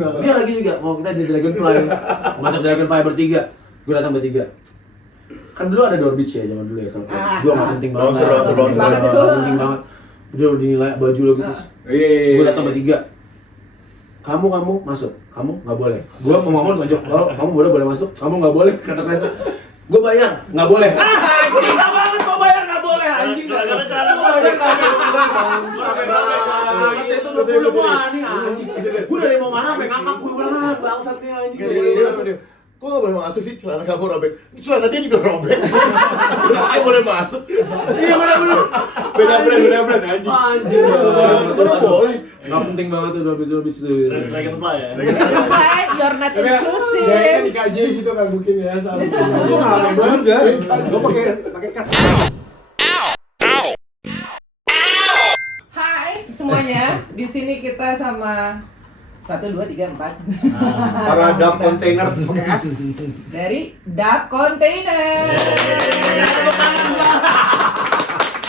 Dia lagi juga mau kita di Dragonfly, masuk Dragonfly bertiga, gue datang bertiga. Kan dulu ada Door Beach ya zaman dulu ya, kalau gue nggak penting banget, penting banget. Dia udah dinilai baju lo gitu, gue datang bertiga. Kamu masuk, kamu nggak boleh. Gue mau tunjuk, kalau kamu boleh masuk, kamu nggak boleh kata Kresta. Gue bayar, nggak boleh. Anjing banget, gue bayar nggak boleh anjing. Itu 20 anjing anjing. Gue dari mau mana sampai ngakak gue bilang bangsat nih anjing. Kok nggak boleh masuk sih, celana kamu robek? Celana dia juga robek. Nggak boleh masuk. Iya benar. Beda brand anjing. Anjing. Itu boleh. Nggak penting banget tuh Door Beach tuh. Dragonfly ya? Dragonfly, you're not inclusive. Kayak di KJ gitu kan mungkin ya salah. Gue nggak juga. Gue pakai kas. Hai semuanya, di sini kita sama 1, 2, 3, 4 Para Dap Containers pakai S. dari Dap Container.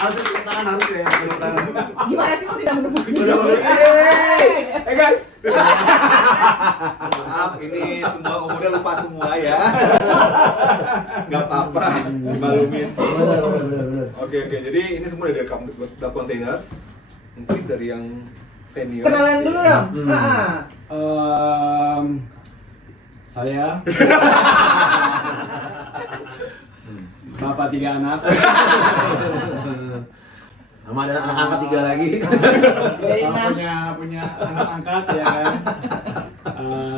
Harus tepuk tangan ya, tepuk tangan. Gimana sih kok tidak mendukung? Guys. Maaf, ini semua umurnya lupa semua ya. Gak apa-apa, dimaklumin. Benar. Oke, jadi ini semua dari Dap Containers. Mungkin dari yang senior. Kenalan dulu dong. Saya Bapak 3 anak. Sama ada anak angkat 3 lagi. Dari punya anak angkat ya kan.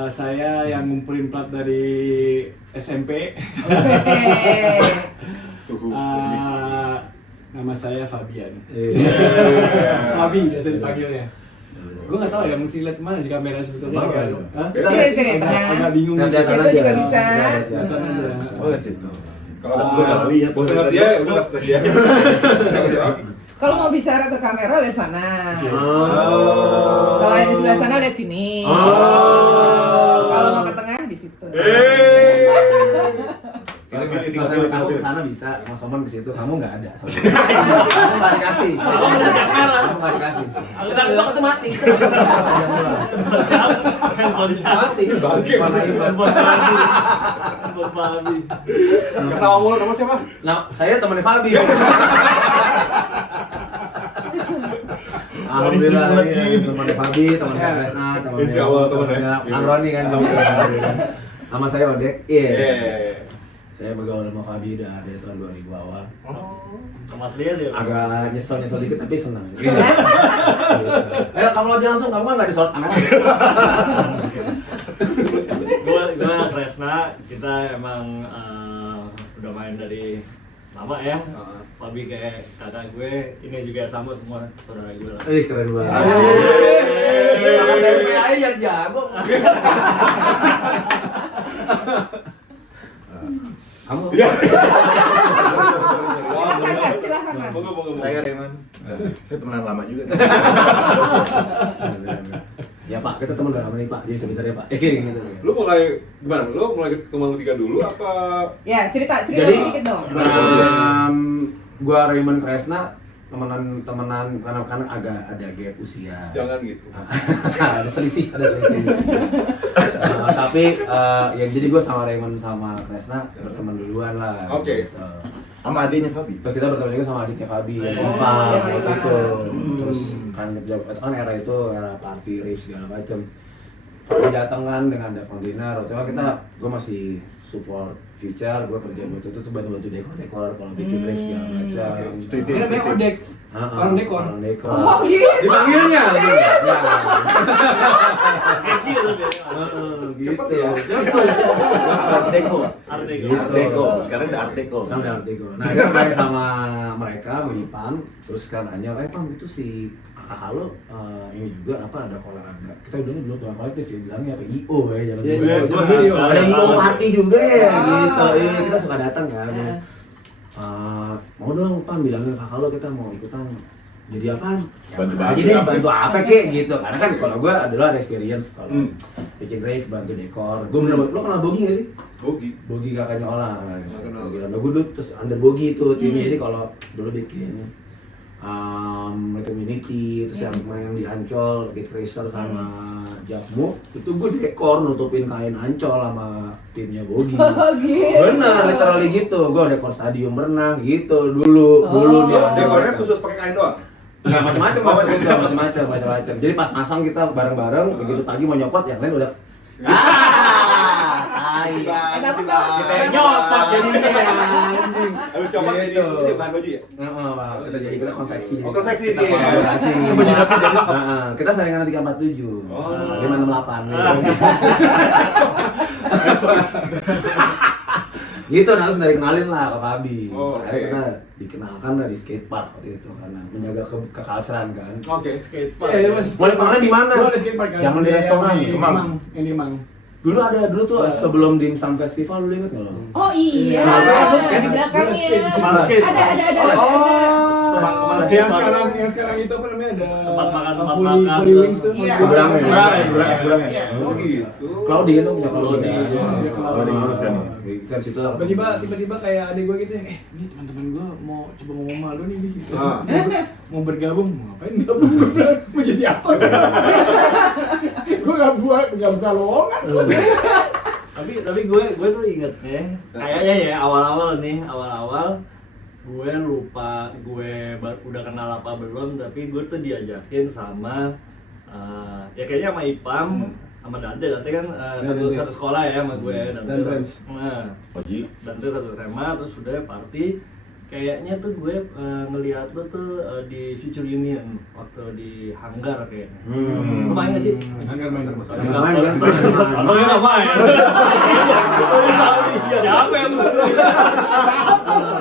Saya yang ngumpulin plat dari SMP. Suhu. Nama saya Fabian. Fabi biasa dipanggilnya. Gue nggak tahu ya mesti lihat mana di kamera sebetulnya kan. Sini tengah. Agak bingung. Situ juga bisa. Oh, lihat situ. Kalau gue salah lihat, gue salah dia, udah kasih dia. Kalau mau bicara ke kamera lihat sana. Kalau yang di sebelah sana lihat sini. Kalau mau ke tengah di situ. Aku ke sana bisa, mau Somon ke situ, kamu nggak ada. Kamu nggak dikasih. Kamu nggak dikasih. Kita itu mati. Mati. Bangke, Fabi. ketawa mulu, nama siapa? Nah, saya temannya Fabi. Alhamdulillah, temannya Fabi, temannya Kresna, temannya. Insya Allah temannya. Kang Roni kan. Nama saya Odek. Iya. Saya bergaul sama Fabi udah dari tahun 2000 awal. Mas Lia dia. Agak nyesel dikit tapi senang. Ayo kamu aja langsung, kamu kan nggak disorot kamera. Gue Kresna, kita emang udah main dari lama ya. Fabi kayak kakak gue, ini juga sama semua saudara gue. Keren banget. Dari aja yang jago. Kamu? Silakan Mas. Saya Raymond. Saya temenan lama juga. Ya Pak, kita teman udah lama nih Pak, jadi sebenarnya Pak. Kayak gitu. Lu mulai gimana? Lu mulai ketemu bertiga dulu apa? Ya, cerita Jadi, sedikit dong. Gua Raymond Kresna, temenan karena agak ada gap usia. Jangan gitu. ada selisih. Tapi ya jadi gue sama Raymond sama Kresna berteman duluan lah. Oke. Gitu. Sama adiknya Fabi. Terus kita berteman juga sama adiknya Fabi yang Oh, Impang iya, waktu Impang. itu. Terus kan era itu era party rave segala macam. Fabi datang kan dengan ada kontainer. Waktu itu kita gue masih support Future, gue kerja buat itu bantu dekor kalau bikin rave segala macam. Kira kayak Odek. Orang dekor. Oh gitu. Dipanggilnya lagi. Cepet Gitu. ya. Art Deco. Art Deco. Sekarang udah Art Deco. Sama Art Deco. Nah, kita main sama mereka, Ipang, terus kan Anyal, Pang itu si kakak lo ini juga apa ada kolektif. Kita udah belum tuh kolektif ya bilangnya apa IO ya jalan dulu. Ada IO party juga ya gitu. Iya, kita suka datang kan. Mau dong Pang bilangin kakak lo kita mau ikutan. Jadi apaan? Bantu Aja deh, bantu apa kek gitu. Karena kan kalau gue adalah experience kalau bikin rave bantu dekor. Gue bener, lo kenal Bogi gak sih? Bogi kakaknya Ola. Bogi Dudut, terus under Bogi itu timnya. Jadi kalau dulu bikin Community, terus yang main di Ancol, Get Racer sama Just Move, itu gue dekor nutupin kain Ancol sama timnya Bogi. Bener, literally gitu. Gue dekor stadium renang gitu dulu nih. Dekornya khusus pakai kain doang. Nggak macam-macam. Jadi pas masang kita bareng-bareng, begitu pagi mau nyopot, yang lain udah kita nyopot jadinya anjing. Habis copot jadi Gitu. ini bahan baju ya? Kita jadi kita konveksi. Oh, konveksi Kita sih. kolaborasi. Baju dapur jadi lengkap. Kita saringan 347. Oh. 568. Gitu, nah terus dari kenalin lah ke Fabi. Akhirnya kita dikenalkan lah di skatepark waktu itu karena menjaga keculturan kan. Oke. Skateboard. Mulai pengennya di mana? Gua ada skatepark kan. Jangan di restoran. Di Kemang. Yang di Mang. Dulu tuh sebelum Dimsum Festival, lu inget nggak lo? Oh iya, di belakangnya. Basket. Ada. Yang sekarang itu apa namanya ada Tempat makan. Holy Wings tuh. Iya. Seberangnya. Iya. Oh gitu. Claudie kan tuh punya Claudie. Iya, Claudie ngurus kan. Dari situ lah. Tiba-tiba kayak adik gue gitu yang ini teman-teman gue mau coba ngomong malu nih gitu. Ah. Mau bergabung, mau ngapain gabung? Mau jadi apa? Gue nggak buka lowongan. Tapi gue tuh inget kayaknya ya awal-awal gue lupa gue udah kenal apa belum, tapi gue tuh diajakin sama ya kayaknya sama Ipam sama Dante kan satu sekolah ya sama gue Dan friends. Oji. Dante satu SMA, terus udah party. Kayaknya tuh gue ngeliat lo tuh di Future Union waktu di Hanggar kayaknya. Lo main gak sih? Hanggar main. Main kan? Lo nggak main? Siapa yang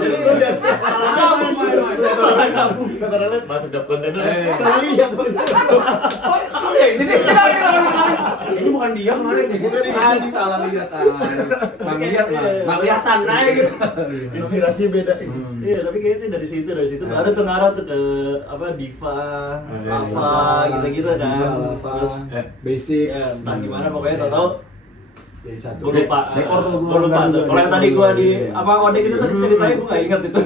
Jadi lu lihat. salah kamu? Kata lihat masuk dap konten. Saya lihat tuh. Oh ya ini sih. Ini bukan dia kemarin nih. Anjing salah lihat. Nggak lihat lah. Nggak kelihatan aja gitu. Inspirasi beda. Iya, tapi kayaknya sih dari situ baru tuh ngarah tuh ke apa Diva, Lava gitu-gitu kan. Terus Basics. ya, entah gimana pokoknya tau Jadi satu. gue lupa. Dekor tuh Gue lupa tuh. Kalau yang tadi gue di apa Odek itu tadi ceritanya gue nggak inget itu.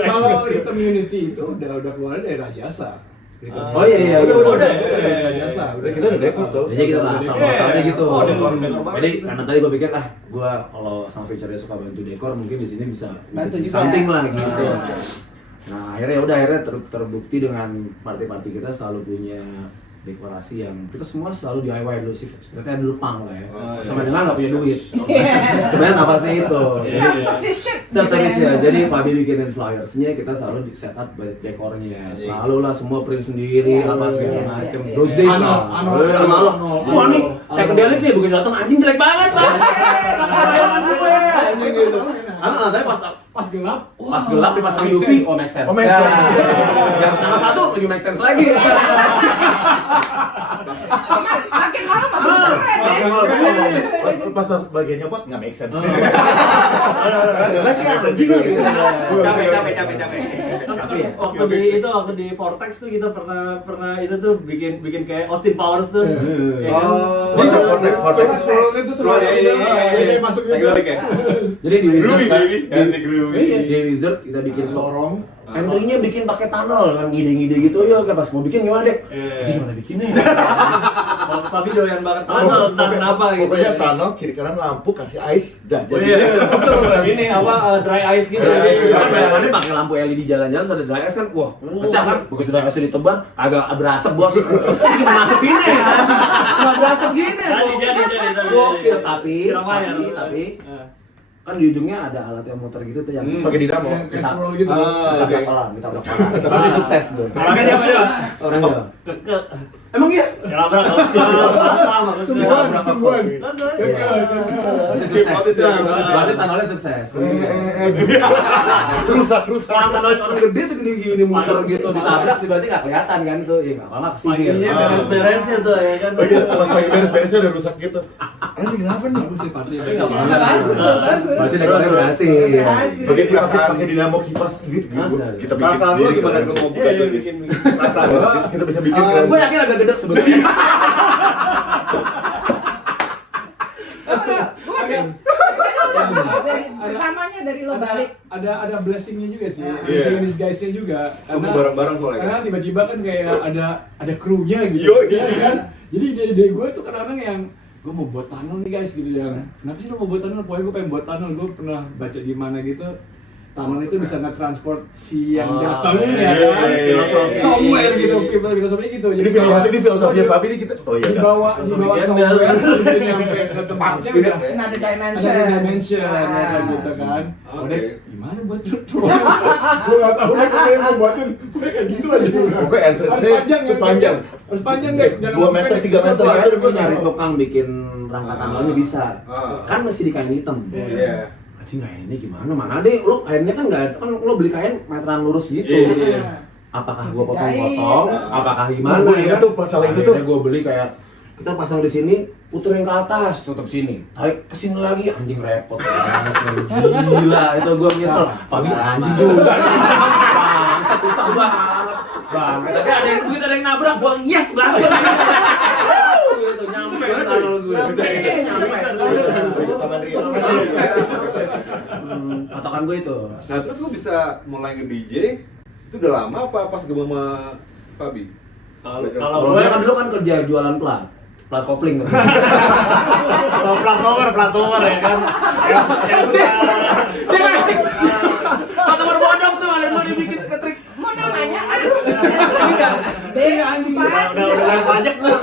Kalau di community itu udah keluar dari Rajasa. Oh iya. Udah. Rajasa. Udah kita udah dekor tuh. Jadi kita asal-asalnya gitu. Oh, dekor banget. Jadi karena tadi gue pikir gue kalau sama Future suka bantu dekor mungkin di sini bisa Bantu bikin juga. something lah gitu. Nah akhirnya terbukti dengan party-party kita selalu punya dekorasi yang kita semua selalu DIY dulu sih. Sebenarnya dulu pang lah ya. Sama dengan nggak punya duit. Sebenarnya nafasnya itu. Self-sufficient. Self-sufficient. Jadi Fabi bikinin flyersnya, kita selalu di setup dekornya. Selalu lah semua print sendiri, apa segala macem. Those days lah. Malam. Wah nih, saya kedelik nih, begitu datang anjing jelek banget, Pak. Anjing gitu. Tapi Pas gelap. pas gelap dipasang UV, oh make sense. Oh, make sense. Yang setengah satu lebih make sense lagi. Makin malam makin keren ya. Pas bagian nyopot nggak make sense. Capek. Tapi ya. Waktu di Vortex tuh kita pernah itu tuh bikin kayak Austin Powers tuh. Ya kan? Itu Vortex. Itu seluruh Iya. masuk Saya gitu. ya. Jadi di Groovy, Wizard, baby. Asik groovy. di Wizard kita bikin Lorong. entry-nya bikin pakai tunnel kan ngide-ngide gitu ya kayak pas mau bikin gimana dek? Iya. Jadi gimana bikinnya? Tapi doyan banget tunnel, entah kenapa gitu. Pokoknya tunnel kiri kanan lampu kasih ice dah Oh jadi. iya, betul. Ini apa dry ice gitu. Dry ice. Kan bayangannya pakai lampu LED jalan-jalan ada dry ice kan, wah pecah kan? Begitu dry ice ditebar, agak berasap bos. Ini gimana asapinnya ya? Cuma berasap gini. Jadi. Gokil, tapi Surabaya. kan di ujungnya ada alat yang muter gitu tuh yang Pakai dinamo. Casual gitu. ditabrak orang. Tapi sukses gue. Orangnya siapa ya? Orangnya. Keke. Emang iya? Ya labrak sama keke. Tungguan. Berarti sukses. Berarti tunnelnya sukses. Rusak. Orang tunnel orang gede segede gini muter gitu ditabrak sih berarti nggak kelihatan kan tuh. Ya nggak apa-apa kesihir. Paginya beres-beresnya tuh ya kan. Oh iya, pas pagi beres-beresnya udah rusak gitu. Ini kenapa nih? Bagus sih party. Tapi nggak apa-apa. Bagus. Berarti dekornya berhasil. Pakai pakai dinamo kipas gitu. Kita bikin Perasaan lu sendiri. gimana gue mau buka Iya, tuh? bikin. Perasaan lu. Kita bisa bikin keren. Gue yakin agak gede sebetulnya. Pertamanya nggak dari lo balik? Ada blessingnya juga sih, Iya. blessing in disguise-nya juga. Kamu bareng-bareng soalnya Karena kan? tiba-tiba kan kayak ada krunya gitu. Yo, iya. Ya kan? Jadi ide gue tuh kadang-kadang yang gue mau buat tunnel nih guys gitu yang kenapa sih lo mau buat tunnel? Pokoknya gue pengen buat tunnel. Gue pernah baca di mana gitu tunnel itu bisa nge-transport si yang datang ya kan, filosofi. somewhere gitu, filosofi gitu. Jadi filosofi Fabi ini kita dibawa somewhere gitu nyampe ke tempatnya udah Another ada dimension. dimension ya kan gitu kan. Oke. Udah gimana buat gue nggak tahu deh kayak mau buatin kayak gitu aja. Pokoknya entrance-nya terus panjang. Harus panjang deh. 2 meter, 3 meter Soalnya gitu. gue nyari tukang bikin rangka tunnelnya bisa. Kan mesti di kain hitam. Iya. Anjing kain ini gimana? Mana deh? Lo kainnya kan nggak, kan lo beli kain meteran lurus gitu. Iya. Apakah Masih gue potong-potong? jahit. Apakah Nah, gimana gue ya? ingat tuh masalah itu tuh. Akhirnya gue beli kayak kita pasang di sini, puterin ke atas, tutup sini, tarik ke sini lagi, anjing repot banget. Gila, itu gue nyesel. Fabi anjing juga. Bangsat, susah banget. Bang, tapi ada yang duit, ada yang nabrak, gue yes berhasil. Gitu, nyampe ke tunnel gue. Patokan gue itu. Nah terus lu bisa mulai nge-DJ itu udah lama apa pas gue sama Fabi? Kalau Kalau gue gue kan dulu kan kerja jualan plat kopling tuh. kalau plat nomor ya kan. Yang susah. Dia ngasih plat nomor bodong tuh, ada mau dibikin ke trik. Mau namanya? Aduh. Udah yang pajak tuh.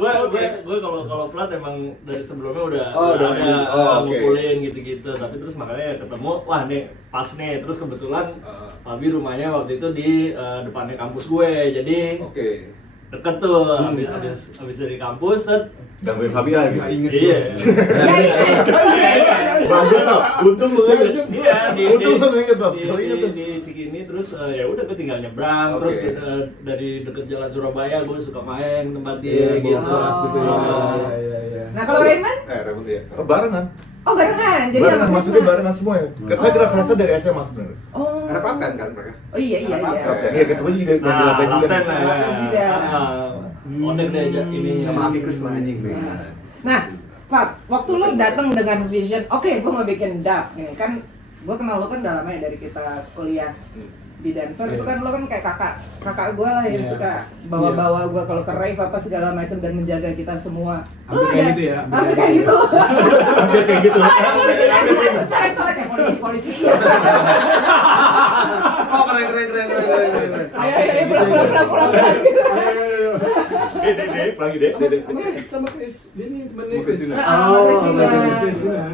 gue kalau plat emang dari sebelumnya udah udah oke. ngumpulin gitu-gitu, tapi terus makanya ketemu, wah nih pas nih, terus kebetulan Fabi rumahnya waktu itu di depannya kampus gue, jadi Oke. deket tuh, habis dari kampus set. Gangguin Fabi aja. Iya. Bagus, Sob. Untung lu inget. Iya, Untung lu inget, Bob. Kalau inget tuh. di Cikini, terus ya udah gue tinggal nyebrang. Oke. Terus dari deket jalan Surabaya gue suka main tempat dia gitu. gitu ya. Nah kalau Raymond? Raymond ya. Barengan. Oh barengan. Jadi Barengan, apa maksudnya bisa? barengan semua ya. Karena kita kerasa dari SMA sebenarnya. Oh. Ada paten kan mereka? Oh iya. Iya, ketemu juga di lantai juga. Laten lah. Laten juga. Onek deh aja ini. Sama Aki Krisna anjing nih. Nah, Fab, waktu lo datang dengan vision, oke, gue mau bikin dub nih kan, gue kenal lo kan udah lama ya dari kita kuliah di Denver, itu kan lo kan kayak kakak gue lah yang Iya. suka bawa-bawa gue kalau ke rave apa segala macam dan menjaga kita semua. Hampir kayak gitu ya, Hampir kayak gitu. Hampir kayak gitu. Ada polisi lagi masuk colek-colek kayak polisi. Oh keren. Ayo pulang. Dek, lagi dek. Sama Chris, dia nih temennya Sama Chris. Christina. Christina. Christina.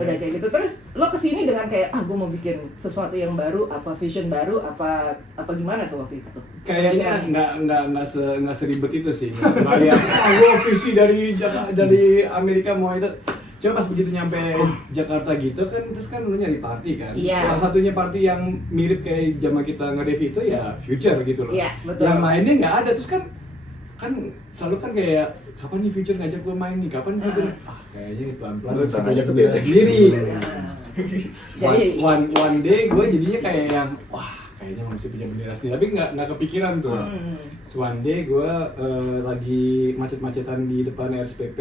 Udah kayak gitu terus lo kesini dengan kayak gue mau bikin sesuatu yang baru, apa vision baru, apa gimana tuh waktu itu tuh? Kayaknya nggak seribet itu sih. Nggak yang gue visi dari Amerika mau itu. Coba pas begitu nyampe Jakarta gitu kan, terus kan lu nyari party kan. Iya. Salah satunya party yang mirip kayak zaman kita nge-rave itu ya Future gitu loh. Iya, betul. Yang lainnya nggak ada, terus kan selalu kan kayak kapan nih Future ngajak gue main nih, kapan Future? Kayaknya pelan-pelan Lu bisa tanya ngajak tuh gue beda. sendiri. Jadi One day gue jadinya kayak yang wah kayaknya mesti punya bendera sendiri, tapi nggak kepikiran tuh. So one day gue lagi macet-macetan di depan RSPP,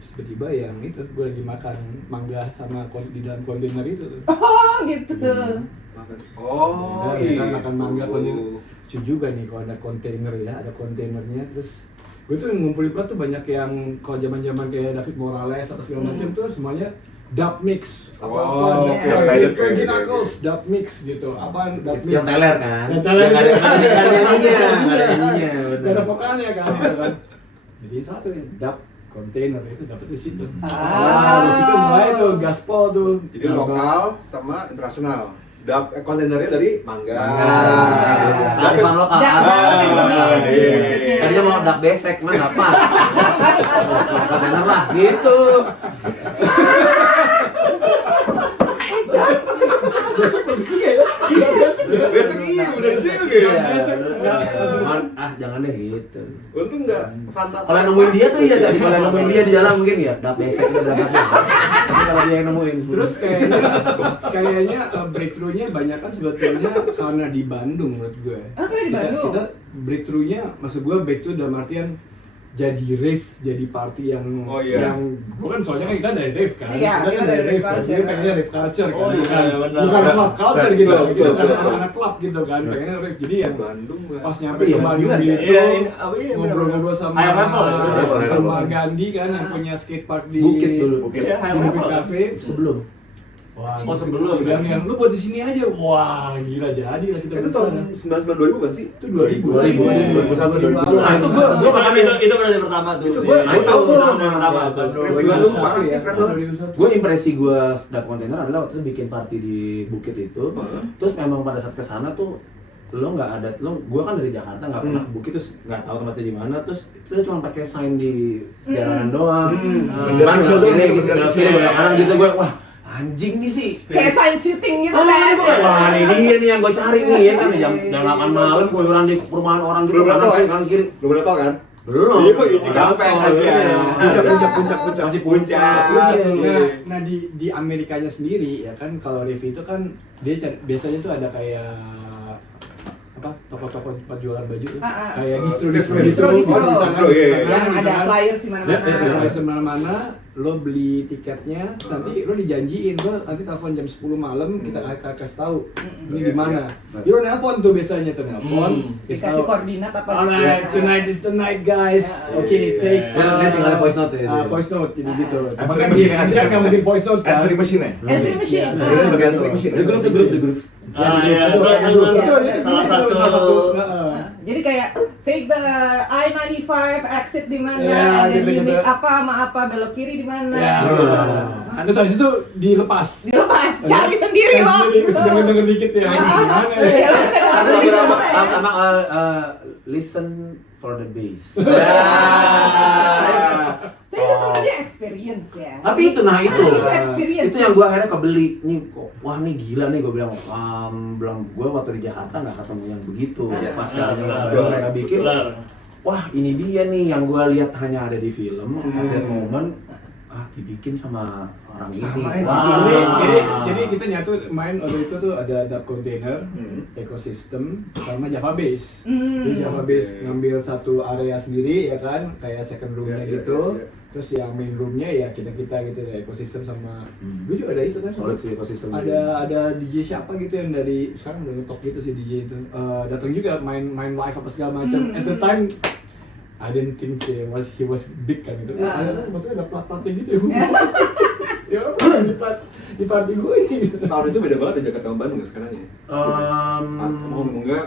terus tiba-tiba yang itu gue lagi makan mangga sama di dalam kontainer itu. oh gitu. Oh, Ya kan makan mangga kontainer. Lucu juga nih kalau ada kontainer ya, ada kontainernya. Terus gue tuh ngumpulin plat tuh banyak yang kalau zaman-zaman kayak David Morales apa segala macam tuh semuanya dub mix Oh, oke. Frankie Knuckles dub mix gitu. Apaan dub mix? Yang teler kan? Yang teler. Nggak ada nyanyinya, nggak ada nyanyinya. Gak ada vokalnya kan, gitu kan. Jadi satu ya, dub kontainer itu dapet di situ. Di situ mulai tuh gaspol tuh. Jadi lokal sama internasional. Kontainernya dari Mangga. Kearifan lokal. iya. Tadinya mau dak besek, mah nggak pas. Kontainer lah, gitu. Besok bagus juga ya. Iya, besok ya. Besok iya, bener juga ya. Jangan deh gitu. Untung nggak fanta. Kalau yang nemuin dia tuh iya tadi, kalau yang nemuin dia di jalan mungkin ya, dak besek itu berangkatnya. Tapi kalau dia yang nemuin, Terus kayaknya breakthrough-nya banyak kan sebetulnya karena di Bandung menurut gue. Oh, karena di Bandung? Kita breakthrough-nya, maksud gue breakthrough dalam artian jadi rave, jadi party yang Oh, iya. yang bukan soalnya kan kita dari rave kan, Iya, kita kan dari rave kan, culture. jadi pengennya rave culture kan, Oh, iya, benar. bukan club culture gitu, Betul, kita betul, kan betul. anak club gitu kan, pengennya rave, jadi yang Bandung Bang. pas nyampe Iya, ke Bandung 9 gitu, Iya, ini apa iya ngobrol-ngobrol sama high level ya. sama Gandhi kan yang punya skatepark di Bukit dulu. Bukit. Iya, di high Bukit level. Cafe. Sebelum. Wah, Oh, sebelum, bilang ya? yang lu buat di sini aja, wah gila jadi lah kita Itu ke tahun sana. 99 2000 kan sih? Itu 2000, 2001, 2002. Nah, itu gua makanya itu berarti pertama tuh. Itu gua tahu itu tuh. pertama kan. Review Bandung parah sih, keren banget. 2001. Gue impresi gue dap kontainer adalah waktu itu bikin party di Bukit itu. Terus memang pada saat kesana tuh lo nggak ada, gue kan dari Jakarta nggak pernah ke Bukit, terus nggak tahu tempatnya di mana, terus kita cuma pakai sign di jalanan doang. Bendera kecil doang, Kiri, bendera kiri, kecil. kanan gitu gue, wah anjing nih sih. Kayak science shooting gitu Oh, kan. wah ini dia nih yang gue cari nih ya kan jam 8 malam keluyuran di perumahan orang gitu Belum kanan tahu kiri kan? kanan kiri. Lu udah tau kan? Belum. Iya, kok ini gampang aja. Puncak. Masih Puncak. Nah di Amerikanya sendiri ya kan kalau rave itu kan dia biasanya tuh ada kayak apa toko-toko tempat jualan baju tuh. Kayak distro Distro, gitu distro. di sana, Distro, di iya, sana, Yang ada kan. flyers di mana-mana. Dari semana-mana lo beli tiketnya, terus nanti lo dijanjiin lo nanti telepon jam 10 malam kita kasih tahu ini di mana. Lo nelpon tuh biasanya tuh nelpon, Dikasih koordinat apa? Alright, tonight is the night guys. Oke, take. Dia tinggal voice note ya. Voice note jadi gitu. Answering Makanya machine di ya, Indonesia nggak mungkin voice note kan. Answering machine ya? Answering machine. Biasanya pakai answering machine. The groove. Iya, Betul, itu betul, itu salah salah satu Jadi kayak take the I-95 exit di mana, Ya, and then you gitu-gitu. meet apa sama apa belok kiri di mana. Ya. Terus habis itu dilepas. Dilepas, cari sendiri Cari loh. sendiri, terus denger dikit ya. Gimana ya? Listen for the bass. Tapi itu sebenarnya experience ya. Tapi itu Itu experience. itu yang gue akhirnya kebeli nih, wah nih gila nih gue bilang, bilang gue waktu di Jakarta nggak ketemu yang begitu. Pas mereka bikin, wah ini dia nih yang gue lihat hanya ada di film, at that moment, dibikin sama orang ini. Sama ini. Wah. Jadi kita nyatu main waktu itu tuh ada dap container, ekosistem sama Java Base. Jadi Java Base ngambil satu area sendiri ya kan, kayak second roomnya Iya, gitu. iya. Terus yang main roomnya ya kita gitu ya ekosistem sama. Dulu juga ada itu kan. Solid sih ekosistem. Ada DJ siapa gitu yang dari sekarang udah ngetop gitu sih DJ itu. Datang juga main live apa segala macam. At the time I didn't think he was big kan gitu. Ada ada plat-platnya gitu ya. Ya di party gue ini. Tahun itu beda banget ya Jakarta sama Bandung ya sekarang ya. Ngomong enggak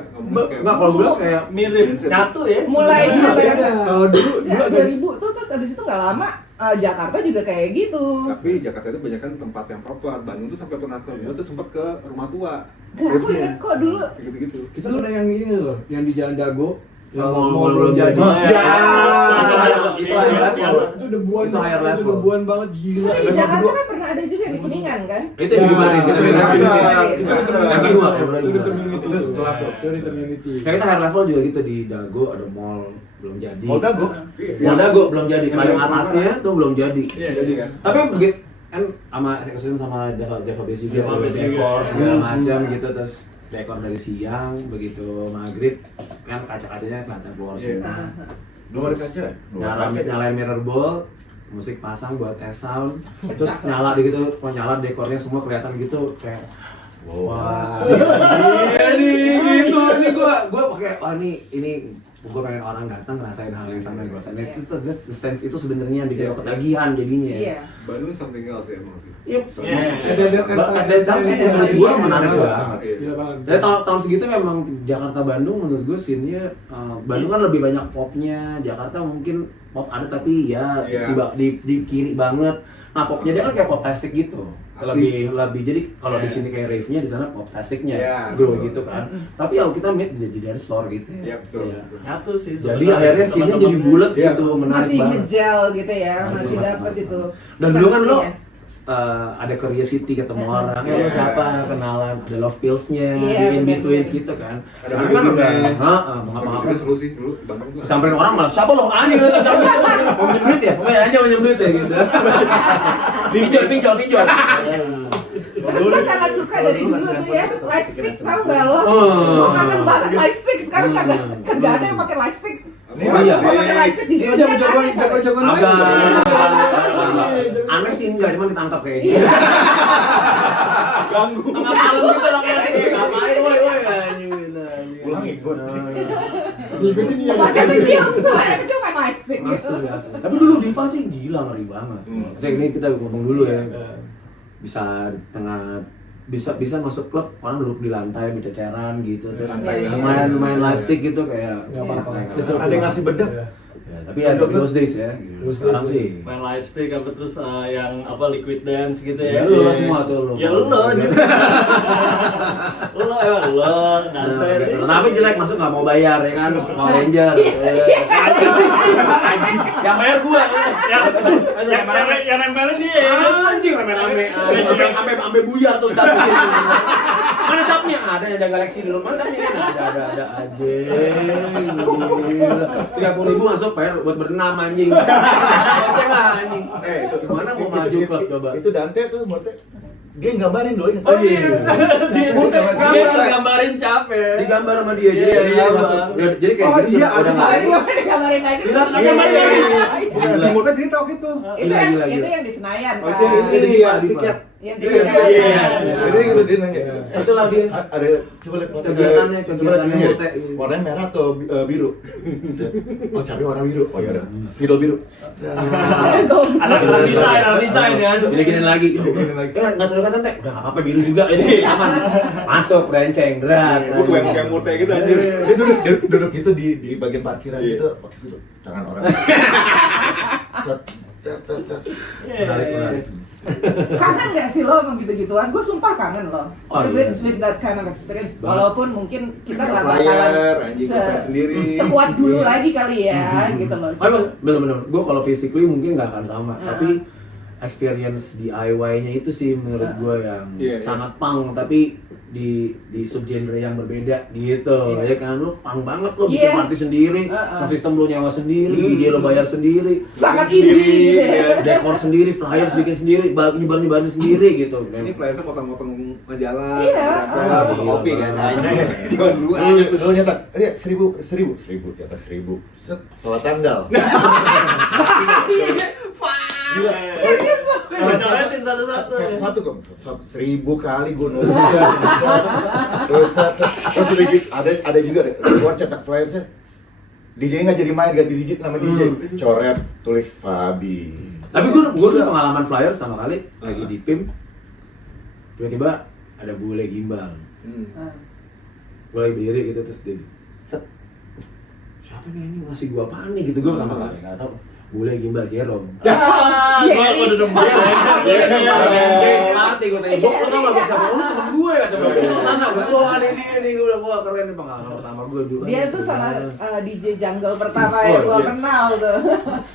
Kalau gue bilang kayak mirip nyatu ya. Mulai sebenarnya. Kalau dulu Ya, ada 2000 tuh terus abis itu nggak lama Jakarta juga kayak gitu. Tapi Jakarta itu banyak kan tempat yang proper. Bandung tuh sampai pernah ke tuh sempat ke rumah tua. Gak, aku inget kok dulu. Gitu-gitu. kita tuh ada yang ini loh, yang di Jalan Dago. Yang Mall mall belum belum jadi. jadi. Itu high level. Itu debuan, Itu higher level. itu debuan banget gila. Tapi di Jakarta kan pernah ada juga di Kuningan kan? itu yang dibubarin kita Itu bilang. yang Yang kedua ya, Itu di community. Itu setelah Itu di community. Kayak kita high level juga gitu di Dago ada mall belum jadi. Mau dago? Mall Dago belum jadi. Paling atasnya tuh belum jadi. Iya, jadi kan. Tapi begitu kan sama ekosistem sama Java Base juga, Java Base dekor juga. segala macam gitu, terus dekor dari siang begitu maghrib kan kaca-kacanya kelihatan keluar Iya. semua. Belum ada kaca ya? Belum ada kaca. Nyalain mirror ball, musik pasang buat test sound, terus nyala di gitu, nyala dekornya semua kelihatan gitu kayak wah, ini gitu, ini gua pakai, wah ini gue pengen orang datang ngerasain hal yang sama yang gue rasain. Itu sense itu sebenarnya yang bikin ketagihan jadinya. Iya. Bandung something else ya emang sih. Iya, Ada tahun sih menurut gue menarik banget. Iya. Gila banget. Dari tahun segitu memang Jakarta Bandung menurut gue scene-nya Bandung kan lebih banyak popnya, Jakarta mungkin pop ada tapi ya Iya. di kiri banget. Nah popnya dia kan kayak poptastic gitu. Asli. Lebih jadi kalau di sini kayak rave-nya di sana poptasticnya Iya, grow betul. gitu kan. Tapi ya kita meet di dance floor gitu ya. Iya, betul. Iya. Nyatu sih. Jadi akhirnya scene-nya jadi bulat Iya. gitu, menarik Masih banget. ngejel gitu ya, masih Betul. dapet itu. Dan dulu kan lo chemistry-nya. ada curiosity ketemu orang, ya lo Iya. siapa, kenalan, ada love pills-nya, Iya, di in between bener-bener. gitu kan. Ada Sekarang kan udah, magazine-nya. mau ngapa-ngapa. Seru sih dulu Bandung tuh. Samperin orang malah, siapa lo? Anjing lo, jangan gitu. Mau minjem duit ya? Mau aja minjem duit ya gitu. Pinjol. Terus gue sangat suka dari dulu tuh ya, light stick tau gak lo? Oh. Gue kangen banget light stick, sekarang kagak ada yang pakai light stick. Oh iya. Kalau pakai lightstick di Iya, Zodiac jago-jagoan aneh noise. Agak aneh sih enggak, cuman ditangkap kayak gitu. Ganggu. Tengah malam gitu lah kayak gitu. Ngapain woi anjing gitu anjing. Pulang ikut. Diikutin dia. Waktu kecil, waktu kecil main lightstick gitu. Asli. Tapi dulu Diva sih gila, ngeri banget. Cek ini kita ngomong dulu ya. Bisa di tengah bisa masuk klub, orang duduk di lantai berceceran gitu, terus Lantai, main lightstick gitu kayak Nggak apa-apa. Ada yang ngasih bedak. ya, tapi ya dari those days ya gitu. Those Sekarang days, sih Main lightstick apa terus yang apa liquid dance gitu ya ya. lu lah semua tuh lu. Ya lu juga. Lu emang lu nanti. Tapi jelek masuk nggak mau bayar ya kan, mau Ranger. Yang bayar gua. Yang nempelin dia ya. Anjing rame-rame. Sampai buyar tuh capnya. Mana capnya? Ada yang jaga Lexi dulu. Mana capnya? Ada aja. 30.000 masuk bayar buat berenam anjing. Goceng lah anjing. Itu Gimana mau maju klub coba? Itu Dante tuh, Morte. Dia gambarin doi. Oh iya. Dia gambarin capek. Digambar sama dia jadi Iya, dia iya, masuk. Bang. Jadi kayak Oh, gitu iya, udah ada nggak- Oh, dia digambarin lagi. Bisa gambarin lagi. Bukan si Morte cerita waktu itu. Gila. Itu yang di Senayan Oh, kan. itu dia tiket. Yang Iya, tiket. Jadi gitu dia nanya. Itulah dia. Ada coba lihat Morte. Kegiatannya Coba lihat ini. Morte. Warnanya merah atau biru? Oh, cabai warna biru. Oh ya udah. Spidol biru. Ada desain ya. Gini-gini lagi. Gini lagi. Ya enggak terlalu tante. Udah enggak apa-apa biru juga sih aman. Masuk renceng drat. Gue kayak murte gitu anjir. Dia duduk gitu di bagian parkiran gitu pakai spidol. Tangan orang. Set. Tet. Menarik. Kangen gak sih lo sama gitu-gituan? Gue sumpah kangen lo. Oh, iya. With that kind of experience. Banget. Walaupun mungkin kita Kita gak flyer, bakalan anjing, kita sendiri. sekuat dulu lagi kali ya, gitu loh. Emang bener-bener, gue kalau physically mungkin nggak akan sama, tapi experience DIY-nya itu sih menurut gue yang Iya. sangat punk, tapi di subgenre yang berbeda gitu, ya kan lu punk banget lo bikin Iya. party sendiri, sound system lu nyewa sendiri, DJ lo bayar sendiri, Sangat Sendiri, indie gitu ya. iya. dekor sendiri, flyers bikin sendiri, nyebarin sendiri gitu. Ini flyernya potong-potong majalah. Iya. Foto kopi kan. Cuma dua. Dulu nyetak, dia 1000 di atas 1000. Set, salah tanggal. Gila. Coretin satu-satu. Satu kok, 1000 kali gue nulis. Terus udah gitu, ada juga deh, keluar cetak flyersnya. DJ nggak jadi main, ganti digit nama DJ. Coret, tulis Fabi. Tapi gue tuh pengalaman flyer sama kali lagi di PIM, tiba-tiba ada bule gimbal. Gue lagi berdiri gitu terus dia set, siapa nih ini ngasih gua apaan nih gitu, gue pertama kali nggak tahu bule gimbal Jerome. Gua udah demen. Party gue tanya, gue tau gak bisa lu temen gue ya, coba gue sana, gue bawa ini udah gue keren nih pengalaman pertama gue dulu. Dia tuh sama DJ jungle pertama Oh, yang gue iya. kenal tuh.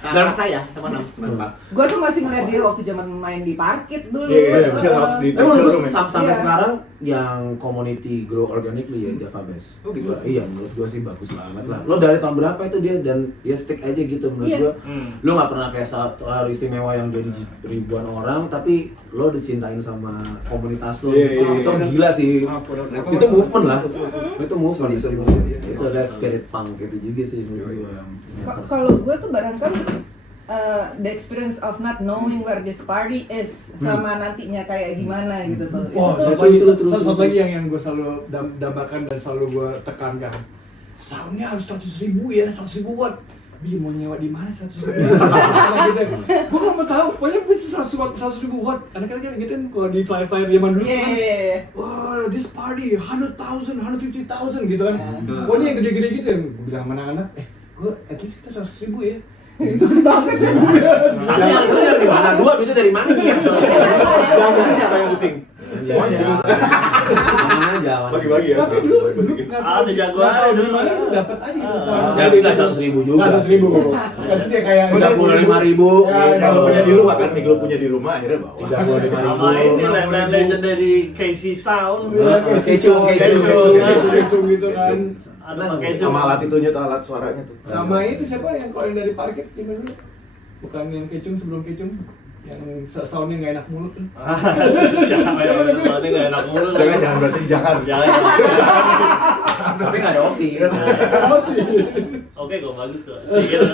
Dan saya sama 94. Gue tuh masih ngeliat dia waktu zaman main di parkit dulu. Iya, chill house di Emang gue showroom ya? sampai Iya. sekarang yang community grow organically ya Java Bass. Oh, gitu? Iya, menurut gue sih bagus banget lah. Lo dari tahun berapa itu dia dan dia stick aja gitu menurut Iya. gue. Lo nggak pernah kayak hari istimewa yang jadi ribuan orang, tapi lo dicintain sama komunitas lo. Iya, Itu gila sih. Itu movement lah. Itu movement itu. Itu ada spirit punk gitu juga sih menurut gue. Kalau gue tuh barangkali the experience of not knowing where this party is sama nantinya kayak gimana gitu tuh. Oh, Itu tuh satu lagi yang gue selalu dambakan dan selalu gue tekankan. Soundnya harus 100.000 ya, 100.000 watt. Bi mau nyewa di mana 100.000 watt? Gue nggak mau tahu, pokoknya bisa 100.000 watt. Karena kan gitu kan kalau di flyer zaman dulu kan. yeah. Wah, this party 100,000, 150,000 gitu kan. Pokoknya yang gede-gede gitu yang gue bilang sama anak-anak, gue at least kita 100.000 ya. Itu banget sih. Satu yang itu dari mana? Dua duitnya dari mana nih? Yang pusing siapa yang pusing? Jangan. Bagi-bagi ya. Tapi dulu nggak tahu Ada jagoan nggak tahu dulu. dari mana gue dapat aja gitu. Jadi nggak 100.000 juga. 100.000. Tapi sih kayak 35.000. Kalau punya di rumah kan, kalau punya di rumah akhirnya bawa. 35.000. Sama ini legend dari Casey Sound. Kecung. Kecung gitu kan. Ada pakai Sama alat itunya tuh, alat suaranya tuh. Sama itu siapa yang kalau yang dari parkit gimana dulu? Bukan yang kecung sebelum kecung. Yang soundnya nggak enak mulut tuh. Siapa yang soalnya nggak enak mulu. Jangan berarti jangan. Jangan. Tapi nggak ada opsi. Oke kok bagus kok. Gitu.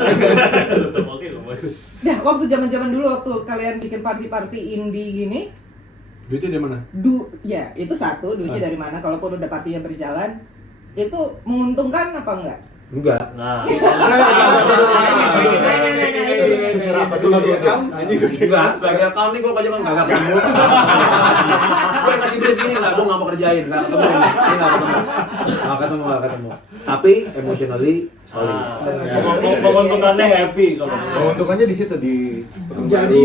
Oke kok bagus. Dah, waktu zaman-zaman dulu waktu kalian bikin party-party indie gini, Duitnya dari mana? ya itu satu, duitnya dari mana? Kalaupun udah partinya berjalan, itu menguntungkan apa enggak? Enggak. Nah, Secara apa dulu dia kan? Enggak, sebagai account nih gue aja kan kagak ketemu. Gue kasih brief gini lah, gue nggak mau kerjain, nggak ketemu ini, nggak ketemu. Tapi emotionally solid. menguntungkannya happy kalau. Keuntungannya di situ di Jadi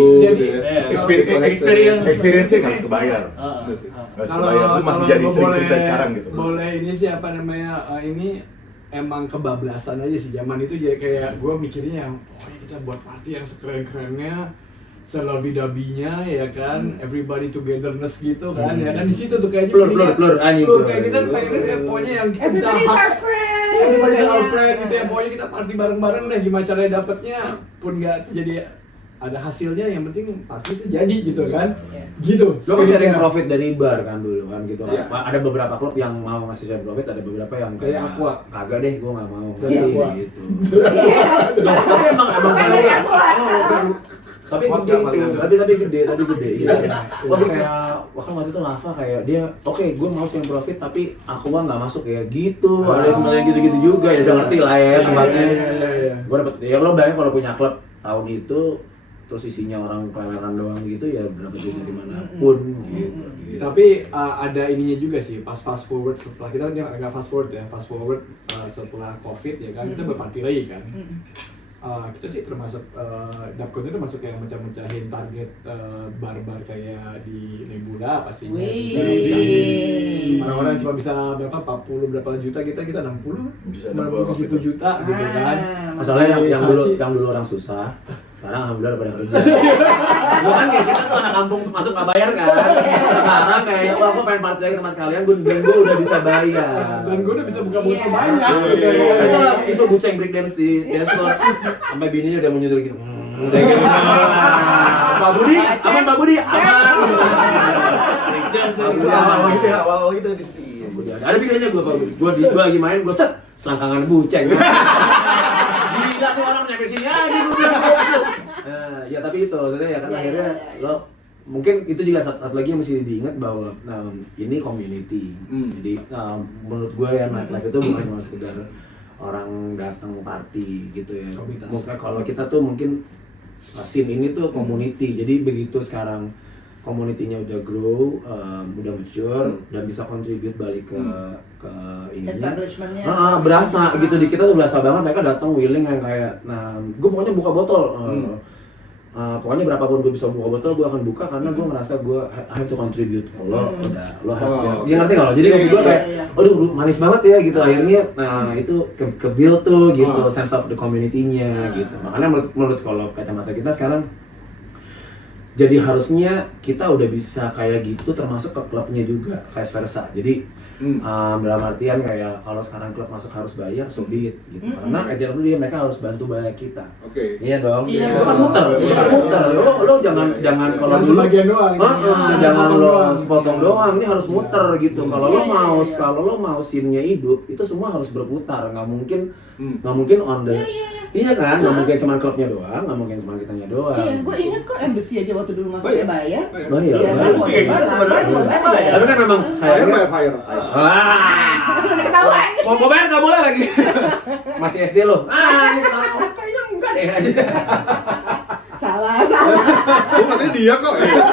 experience-nya nggak harus kebayar. Nggak harus kebayar, itu masih jadi cerita sekarang gitu. Boleh ini siapa namanya ini emang kebablasan aja sih zaman itu, jadi kayak gue mikirnya yang pokoknya kita buat party yang sekeren-kerennya, selavi-dabinya ya kan, everybody togetherness gitu kan, ya kan di situ tuh kayaknya Plur, anjing. kayak kita pengen pokoknya yang kita bisa Everybody's our friend. everybody's our friend gitu ya, pokoknya kita party bareng-bareng deh, gimana caranya dapetnya pun nggak jadi ada hasilnya, yang penting party itu jadi gitu kan, gitu. Lo kan sharing profit dari bar kan dulu kan gitu. Iya. Ada beberapa klub yang mau ngasih sharing profit, ada beberapa yang Kayak Aqua. kagak deh, gue nggak mau. Kayak Sih, Aqua. gitu. Tapi emang Bukan dari Aqua. tapi Aqua gede, paling tapi gede iya. Waktu kayak waktu itu Lava kayak dia oke, gue mau sharing profit tapi Aqua nggak masuk ya gitu. Ada sebenarnya gitu-gitu juga ya, udah ngerti lah ya tempatnya. Gue dapet ya, lo bayangin kalau punya klub tahun itu terus isinya orang keleran doang gitu ya, berapa duit dari manapun gitu. Tapi ada ininya juga sih, pas fast forward setelah kita kan nggak fast forward ya, fast forward setelah COVID ya kan, kita berparti lagi kan. Kita sih termasuk Dapcon itu termasuk yang mecah-mecahin target bar-bar kayak di Nebula pastinya. Orang-orang cuma bisa berapa 40 berapa juta, kita 60 Bisa 60 juta gitu kan. Masalahnya yang dulu orang susah, sekarang alhamdulillah pada kerja. Lu kan kayak kita tuh anak kampung masuk nggak bayar kan. Sekarang kayak wah gue pengen party lagi tempat kalian, gue udah bisa bayar. Dan gue udah bisa buka botol banyak gitu. Itu buceng break dance di dance floor. Sampai bininya udah mau nyudur gitu. Udah gitu. Pak Budi, aman Pak Budi, aman. Awal gitu di sini. Ada videonya gue Pak Budi. Gue lagi main, gue set selangkangan buceng. Gila nih orang nyampe sini aja gue bilang. Ya tapi itu maksudnya ya kan akhirnya lo mungkin itu juga satu lagi yang mesti diingat bahwa ini community. Jadi menurut gue ya nightlife itu bukan cuma sekedar orang datang party gitu ya. Mungkin kalau kita tuh mungkin scene ini tuh community. Jadi begitu sekarang community-nya udah grow, udah mature dan bisa contribute balik ke ini. Establishment-nya. Berasa gitu di kita tuh berasa banget mereka datang willing yang kayak gue pokoknya buka botol. Pokoknya berapapun gue bisa buka botol, gue akan buka karena gue ngerasa gue have to contribute. Lo have dia ngerti nggak lo? Jadi maksud gue kayak, aduh manis banget ya gitu. Akhirnya itu ke build tuh gitu, sense of the community-nya gitu. Makanya menurut kalau kacamata kita sekarang jadi harusnya kita udah bisa kayak gitu termasuk ke klubnya juga, vice versa. Jadi dalam artian kayak kalau sekarang klub masuk harus bayar, so be it gitu. Karena at the end of the day mereka harus bantu bayar kita. Oke. Iya dong. Iya. Itu kan muter. Lo jangan kalau dulu sebagian doang. jangan lo sepotong doang. Ini harus muter gitu. Kalau lo mau scene-nya hidup, itu semua harus berputar. Nggak mungkin on the iya kan, nggak mungkin cuma klubnya doang, nggak mungkin cuma kitanya doang. Iya, gue inget kok Embassy aja waktu dulu masuknya bayar. Bayar. Iya kan, mau bayar. Tapi kan memang sayangnya Fire. Udah ketahuan. mau bayar nggak boleh lagi. Masih SD lo. Ini ketahuan. Kayaknya enggak deh aja. Salah. Oh, katanya dia kok. Iya.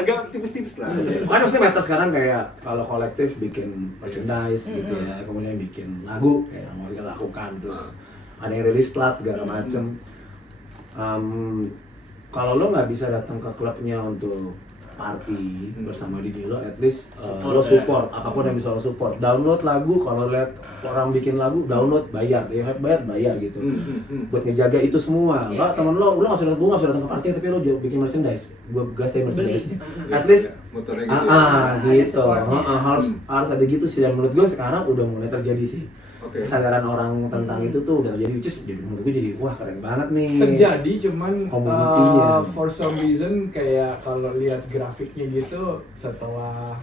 Agak tipis-tipis lah. Kan maksudnya meta sekarang kayak kalau kolektif bikin merchandise gitu ya, kemudian bikin lagu kayak yang mau kita lakukan, terus ada yang rilis plat segala macem. Kalau lo nggak bisa datang ke klubnya untuk party bersama Dini lo, at least lo support apapun yang bisa lo support. Download lagu, kalau lihat orang bikin lagu, download bayar, bayar gitu. Buat ngejaga itu semua. Temen lo nggak usah datang, gue nggak usah datang ke party tapi lo bikin merchandise, gue gas merchandise. At least motornya gitu ya. Gitu. supportnya. Harus ada gitu sih, dan menurut gue sekarang udah mulai terjadi sih. Oke. Kesadaran orang tentang itu tuh udah terjadi, which is jadi menurut gue jadi wah keren banget nih. Terjadi, cuman Community-nya. for some reason kayak kalau lihat grafiknya gitu setelah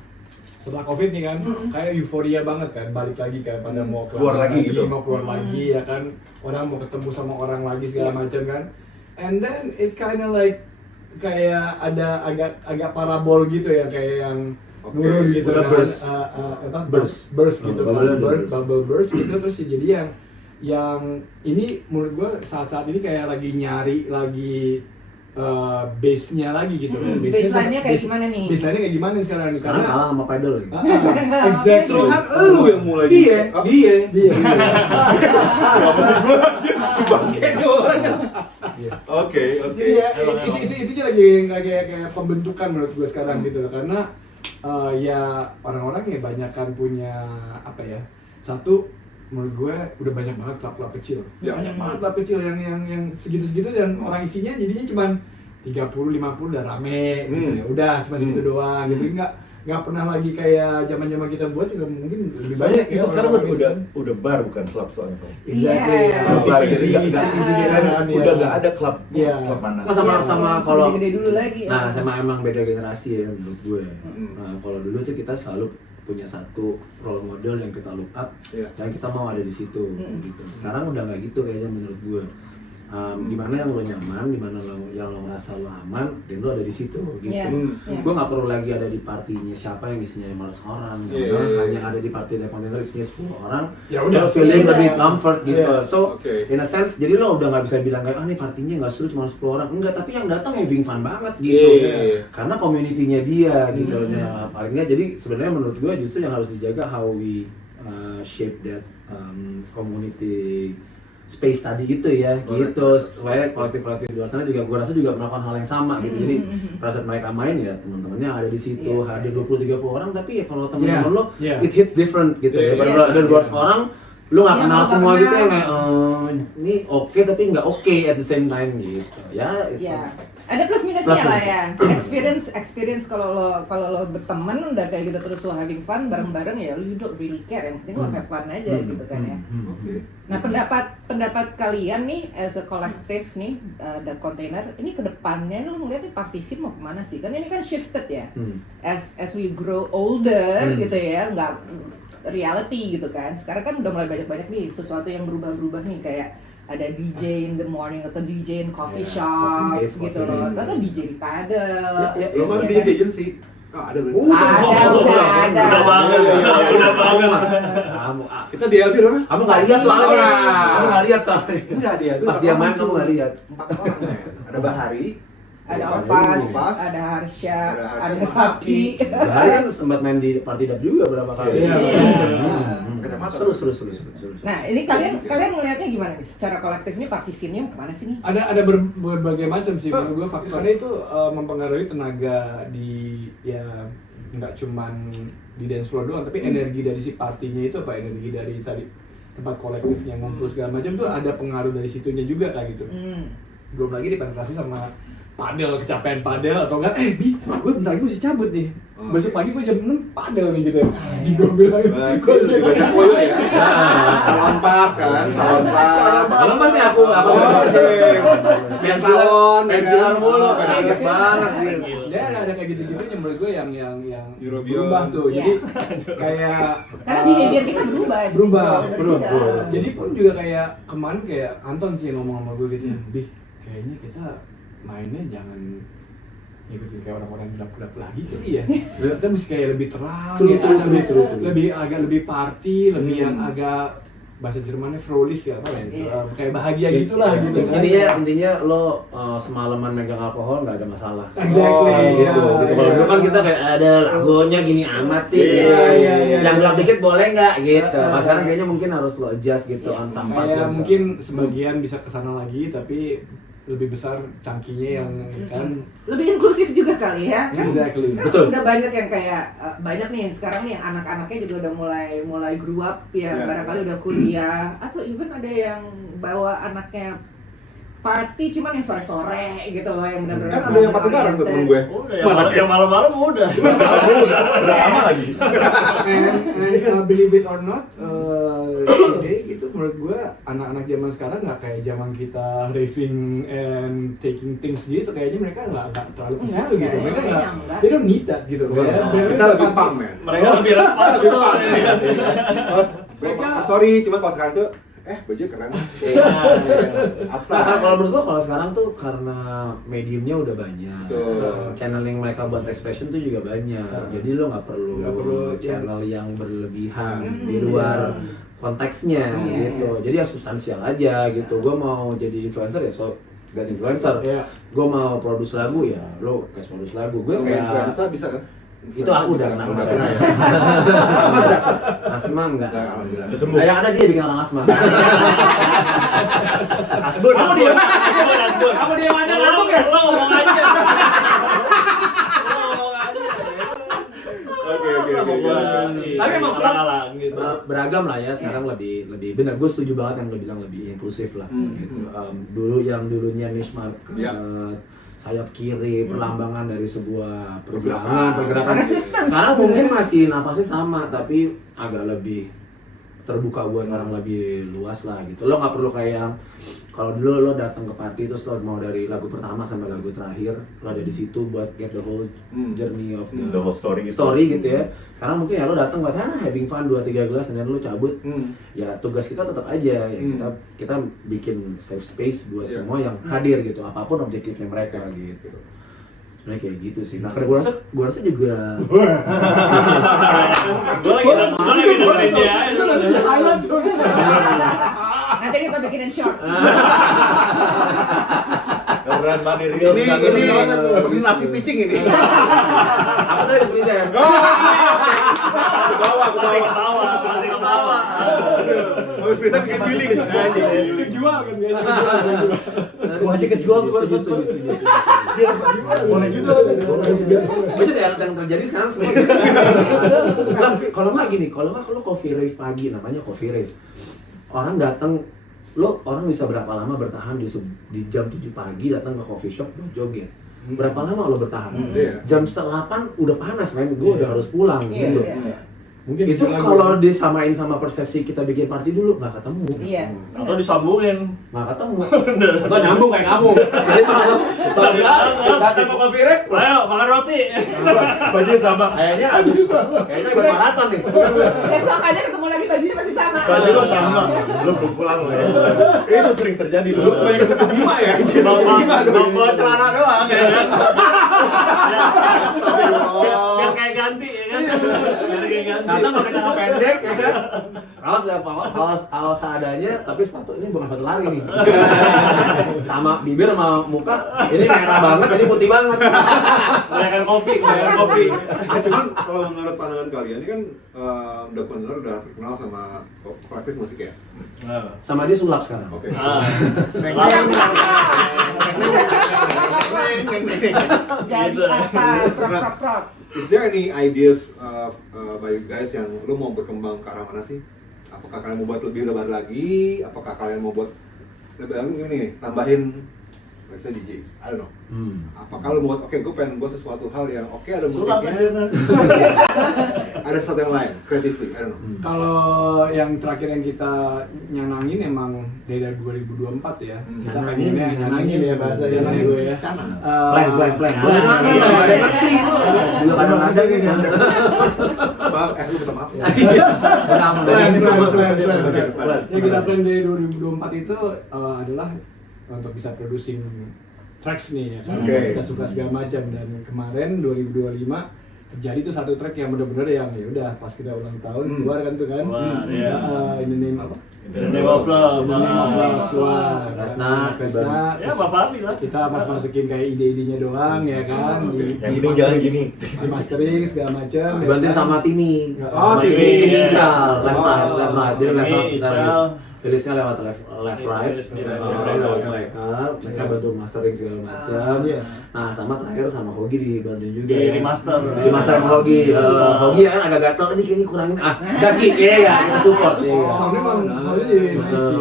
COVID nih kan, kayak euforia banget kan, balik lagi kan pada mau Keluar lagi gitu. mau keluar lagi ya kan, orang mau ketemu sama orang lagi segala macam kan, and then it kinda like kayak ada agak parabol gitu ya, kayak yang Oke. nurun gitu Udah kan, burst. burst gitu kan, Bubble-nya udah burst. bubble burst gitu, terus jadi yang ini menurut gua saat ini kayak lagi nyari lagi base-nya lagi gitu kan. Baseline-nya kayak gimana nih? Baseline-nya kayak gimana sekarang? Sekarang kalah sama pedal lagi. Exactly. Kan lu yang mulai Dia. Iya. Kenapa sih gue dibangke nih orangnya? Oke. Iya, itu lagi kayak pembentukan menurut gue sekarang gitu loh, karena ya orang-orang ya banyakan punya apa ya, satu menurut gue udah banyak banget klub-klub kecil, Ya. banyak banget klub kecil yang segitu-segitu dan orang isinya jadinya cuman 30-50 udah rame gitu ya, udah cuma segitu doang gitu, nggak pernah lagi kayak zaman kita buat juga mungkin lebih banyak Itu ya, sekarang orang-orang udah bar bukan klub soalnya. exactly. Iya. Bar jadi Isi- nggak isi- kan iya. udah nggak ada klub Iya. klub mana. Nah, sama Iya, kalau gede dulu lagi. Nah, sama emang beda generasi ya menurut gue. Mm. Nah, kalau dulu tuh kita selalu punya satu role model yang kita look up Iya. dan kita mau ada di situ gitu. Sekarang udah nggak gitu kayaknya menurut gue. Di mana yang lo nyaman, di mana yang lo ngerasa lo aman, dan lo ada di situ gitu. Iya, iya. Gue nggak perlu lagi ada di partinya siapa yang isinya 500 orang, Iya, karena iya, hanya ada di party The Continental isinya 10 orang. Ya udah, lo feeling udah. lebih comfort gitu. Iya. So Oke. in a sense, jadi lo udah nggak bisa bilang kayak nih partinya nggak seru cuma 10 orang, enggak, tapi yang datang having fun banget gitu. Iya. Karena community-nya dia gitu. Nah, paling nggak, jadi sebenarnya menurut gue justru yang harus dijaga how we shape that community space tadi gitu ya, gitu, supaya kolektif-kolektif di luar sana juga gue rasa juga melakukan hal yang sama gitu. Jadi pada saat mereka main ya teman-temannya yang ada di situ, Iya. hadir 20-30 orang, tapi ya kalau teman-teman Iya, lo iya. it hits different gitu. Iya, Daripada iya. lo ada 200 orang, lu nggak Iya, kenal nggak semua kenal. gitu yang kayak ini oke tapi nggak oke at the same time gitu. Ya itu. Ya, ada plus minusnya Plus lah minus. ya. Experience kalau lo berteman udah kayak gitu terus lo having fun bareng-bareng ya, you don't really care, yang penting lo have fun aja gitu kan ya. Nah, pendapat kalian nih as a collective nih dan kontainer ini ke depannya lo ngeliat nih partisin mau kemana sih? Kan ini kan shifted ya. As we grow older gitu ya, nggak reality gitu kan. Sekarang kan udah mulai banyak-banyak nih sesuatu yang berubah-berubah nih, kayak ada DJ in the morning atau DJ in coffee Ya, shops coffee gitu date, loh. coffee Atau date. DJ di padel. Ya, Lo kan ya di kan? agency. Oh, ada kan? Ada, udah ada. Udah banget, udah banget. Kamu Kita di LB berapa? kamu nggak lihat soalnya. Orang. Kamu nggak lihat soalnya. Enggak dia. Pas dia main kamu nggak lihat. 4 orang men. Ada Bahari. Ada Ada Opas, Opas, ada Harsha, ada Harsha, ada Sakti. Bahari kan sempat main di party dap juga berapa kali. Iya, Kacamata. Seru. Nah, ini kalian melihatnya gimana nih? Secara kolektif ini partisinnya kemana sih nih? Ada berbagai macam sih menurut gue, faktornya itu mempengaruhi tenaga di ya nggak cuman di dance floor doang, tapi energi dari si partinya itu apa, energi dari tadi tempat kolektifnya ngumpul segala macam tuh ada pengaruh dari situnya juga kayak gitu. Belum lagi dipenetrasi sama padel, kecapean padel atau enggak, Bi, gue bentar lagi mesti cabut nih. Oh, Besok oke. pagi gue jam 6 padel nih gitu. Anjing gue bilang. Lebih banyak poin ya. Salon pas kan, salon pas. Kalau pasti aku Main talon, main ya gitar kan? mulu, banyak banget. Ya ada kayak gitu-gitunya menurut gue yang Euro berubah Beyond. tuh. Iya. Jadi kayak Karena behavior kita berubah. berubah. Jadi pun juga kayak kemarin kayak Anton sih ngomong sama gue gitu ya, Bi, kayaknya kita mainnya jangan ngikutin kayak orang-orang gelap-gelap lagi kali ya. Kita mesti kayak lebih terang, True, ya, true, lebih, true, true. lebih agak lebih party, lebih yang agak bahasa Jermannya fröhlich ya, apa ya, Iya. kayak bahagia gitulah gitu kan. Intinya lo semalaman megang alkohol nggak ada masalah. Exactly, Gitu. iya, Gitu. Kalau iya. dulu kan kita kayak ada lagunya gini amat sih. Iya, gitu. iya, iya. Yang gelap dikit boleh nggak gitu. Iya. Mas sekarang kayaknya mungkin harus lo adjust gitu kan sampah. Kayak mungkin sebagian bisa kesana lagi, tapi lebih besar cangkinya yang kan. Lebih inklusif juga kali ya. Kan Exactly. kan Betul. udah banyak yang kayak banyak nih sekarang nih anak-anaknya juga udah mulai grow up ya, Iya. barangkali udah kuliah atau even ada yang bawa anaknya party cuman yang sore-sore gitu loh, yang benar-benar Kan ada yang pakai bareng tuh temen gue. Udah, yang malam-malam udah. Udah lama lagi. And believe it or not, today gitu menurut gue anak-anak zaman sekarang nggak kayak zaman kita raving and taking things gitu, kayaknya mereka nggak terlalu ke situ gitu, mereka nggak, they don't need that gitu. Kita lebih punk, men. Mereka lebih responsible. Mereka sorry, cuma kalau sekarang tuh baju keren. Nah, kalau menurut gua kalau sekarang tuh karena mediumnya udah banyak, channeling mereka buat expression tuh juga banyak. Jadi lo nggak perlu channel yang berlebihan di luar konteksnya gitu. Jadi ya substansial aja gitu. Gua mau jadi influencer ya gas influencer. Gua mau produce lagu ya lo gas produce lagu. Gua kayak influencer bisa kan? itu aku udah kenal asma enggak. Sembuh. Yang ada dia bikin orang asma. Asbun, kamu dia mana ngantuk ya? Lo ngomong aja. Oke. Tapi emang salah gitu. beragam lah ya sekarang, lebih benar, gue setuju banget yang lo bilang lebih inklusif lah gitu. Dulu yang dulunya niche market, sayap kiri, perlambangan dari sebuah pergerakan. Sekarang mungkin masih napasnya sama, tapi agak lebih terbuka buat orang lebih luas lah gitu. Lo nggak perlu kayak kalau dulu lo datang ke party terus lo mau dari lagu pertama sampai lagu terakhir lo ada di situ buat get the whole journey of the whole story gitu ya. Sekarang mungkin ya lo datang buat having fun 2-3 gelas dan lo cabut. Ya tugas kita tetap aja ya, kita bikin safe space buat semua yang hadir gitu, apapun objektifnya mereka gitu. Sebenarnya kayak gitu sih. Nah, karena gue rasa juga Gue lagi dengerin dia aja. Nanti kita bikinin shorts. keren banget real. Ini presentasi pitching ini. apa tadi sebenarnya? Ke bawah. Masih ke bawah. Habis bisa bikin billing aja. Kejual kan kayaknya. Gua aja kejual tuh baru Setuju. boleh juga. Baca yang terjadi sekarang semua. Kalau nggak gini, kalau coffee rave pagi, namanya coffee rave. Orang datang, orang bisa berapa lama bertahan di jam 7 pagi datang ke coffee shop buat joget. Berapa lama lo bertahan? Jam 7:30 udah panas, men. Gue udah harus pulang gitu. Mungkin Itu kalau disamain sama persepsi kita bikin party dulu nggak ketemu. Iya. Atau disambungin. Nggak ketemu. Atau nyambung kayak kamu. Jadi malam datang ke coffee rave. Ayo makan roti. Baju sama. Kayaknya habis maraton nih. Besok aja ketemu lagi bajunya masih sama. Baju lo sama. Lo belum pulang lo ya. Itu sering terjadi Lu dulu. banyak ketemu Bima ya? Bawa celana doang ya kan. Biar kayak ganti ya kan. Biar kayak ganti. Datang pakai celana pendek ya kan. Kaos seadanya, tapi sepatu ini bukan sepatu lari nih. Sama bibir sama muka, ini merah banget, ini putih banget. Bayangkan kopi. Cuman kalau menurut pandangan kalian ini kan udah terkenal sama kolektif musik ya? Sama dia sulap sekarang. Oke. Jadi apa? Prop. Is there any ideas by you guys yang lu mau berkembang ke arah mana sih? Apakah kalian mau buat lebih lebar lagi? Apakah kalian mau buat lebih lagi ini tambahin let's say DJs? I don't know. Apakah lu mau buat gue pengen buat sesuatu hal yang ada musiknya, ada sesuatu yang lain, creatively, I don't know. Kalau yang terakhir yang kita nyanangin emang dari 2024 ya. Kita pengennya nyanangin ya bahasa Indonesia gue ya. Plan. Gak ada ngerti. Juga kadang ada gitu. Maaf, lu bisa maaf ya. Plan. Plan. Yang kita plan dari 2024 itu adalah untuk bisa producing tracks nih ya kan. Kita suka segala macam, dan kemarin 2025 terjadi tuh satu track yang benar-benar yang ya udah pas kita ulang tahun keluar kan tuh kan. In the name apa? In the name of love. Keluar. Resna. Ya Bapak Abi lah. Kita masukin kayak ide-idenya doang ya kan. Yang penting jangan gini. Di mastering segala macam. Dibantuin sama Tini. Oh, Tini. Tini Ical. Left right. Jadi left right. Ical. Rilisnya lewat left right. Lewat mereka bantu mastering segala macam. Nah, sama terakhir sama Hogi dibantu juga. Di master sama Hogi. Hogi kan agak gatel, ini kayaknya kurangin. Gas sih, iya kita support. Soalnya jadi nice sih.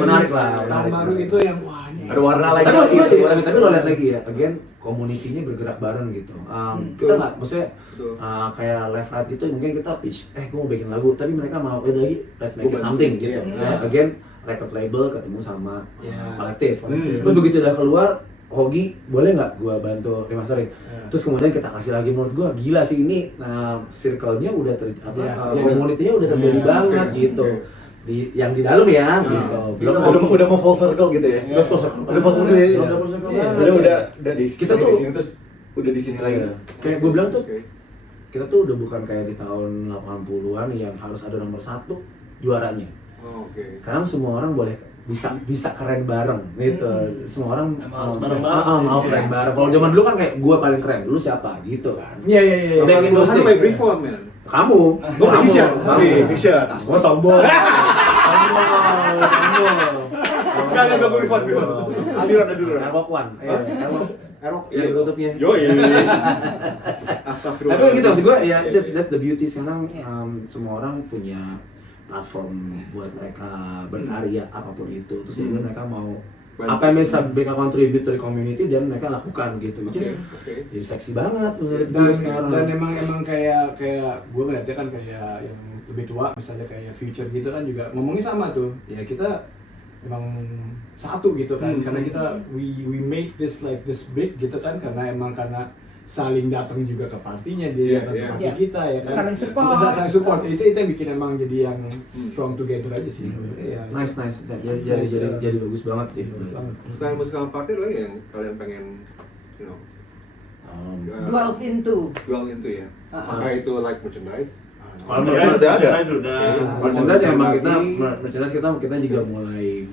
Menarik lah. Tahun baru itu yang wah ini Ada warna lagi. Tapi maksudnya gitu. tapi lo lihat lagi ya, again community-nya bergerak bareng gitu. Kita nggak, maksudnya Betul. kayak left right gitu, mungkin kita pitch, gue mau bikin lagu, tapi mereka mau lagi let's make it something gitu. Again record label ketemu sama kolektif. Terus begitu udah keluar, Hogi boleh nggak gua bantu remastering? Terus kemudian kita kasih lagi, menurut gua gila sih ini, circle-nya udah community-nya udah terjadi banget gitu. Yang di dalam ya gitu. Udah mau full circle gitu ya. Udah full circle. Udah full circle ya. Udah full circle. Udah di Kita kita tuh- di sini terus udah di sini lagi. Kayak gue bilang tuh, Oke. kita tuh udah bukan kayak di tahun 80-an yang harus ada nomor 1 juaranya. Oh, oke. Sekarang semua orang boleh bisa keren bareng gitu. Semua orang Emang harus mau bareng-bareng sih. mau keren bareng. Kalau zaman dulu kan kayak gue paling keren, lu siapa gitu kan. Iya. Back in those Kan days. by Briefon, man. Kamu, Gue Fisya. Fisya. Gua sombong. Enggak, gue Briefon. Aliran. Airwalk One. Erok. Yang tutupnya. Yoi. Tapi Astagfirullah. gitu maksud gue ya, that's the beauty sekarang. Semua orang punya platform buat mereka berkarya apapun itu. Terus jadi mereka mau apa yang bisa mereka contribute dari community dan mereka lakukan gitu. Which is jadi seksi banget menurut gue sekarang. Dan emang kayak gue ngeliatnya kan kayak yang lebih tua, misalnya kayak Future gitu kan juga ngomongnya sama tuh. Ya kita emang satu gitu kan, karena kita we make this like this big gitu kan, karena saling datang juga ke partinya, dia datang ke party kita ya kan. Saling support. Saling support. Itu yang bikin emang jadi yang strong together aja sih. Iya. Nice. Jadi bagus banget sih. Selain musikal party, ada lagi yang kalian pengen, Dwell into. jual into ya? Apakah itu like merchandise? Kalau Ada. sudah. Merchandise emang kita juga mulai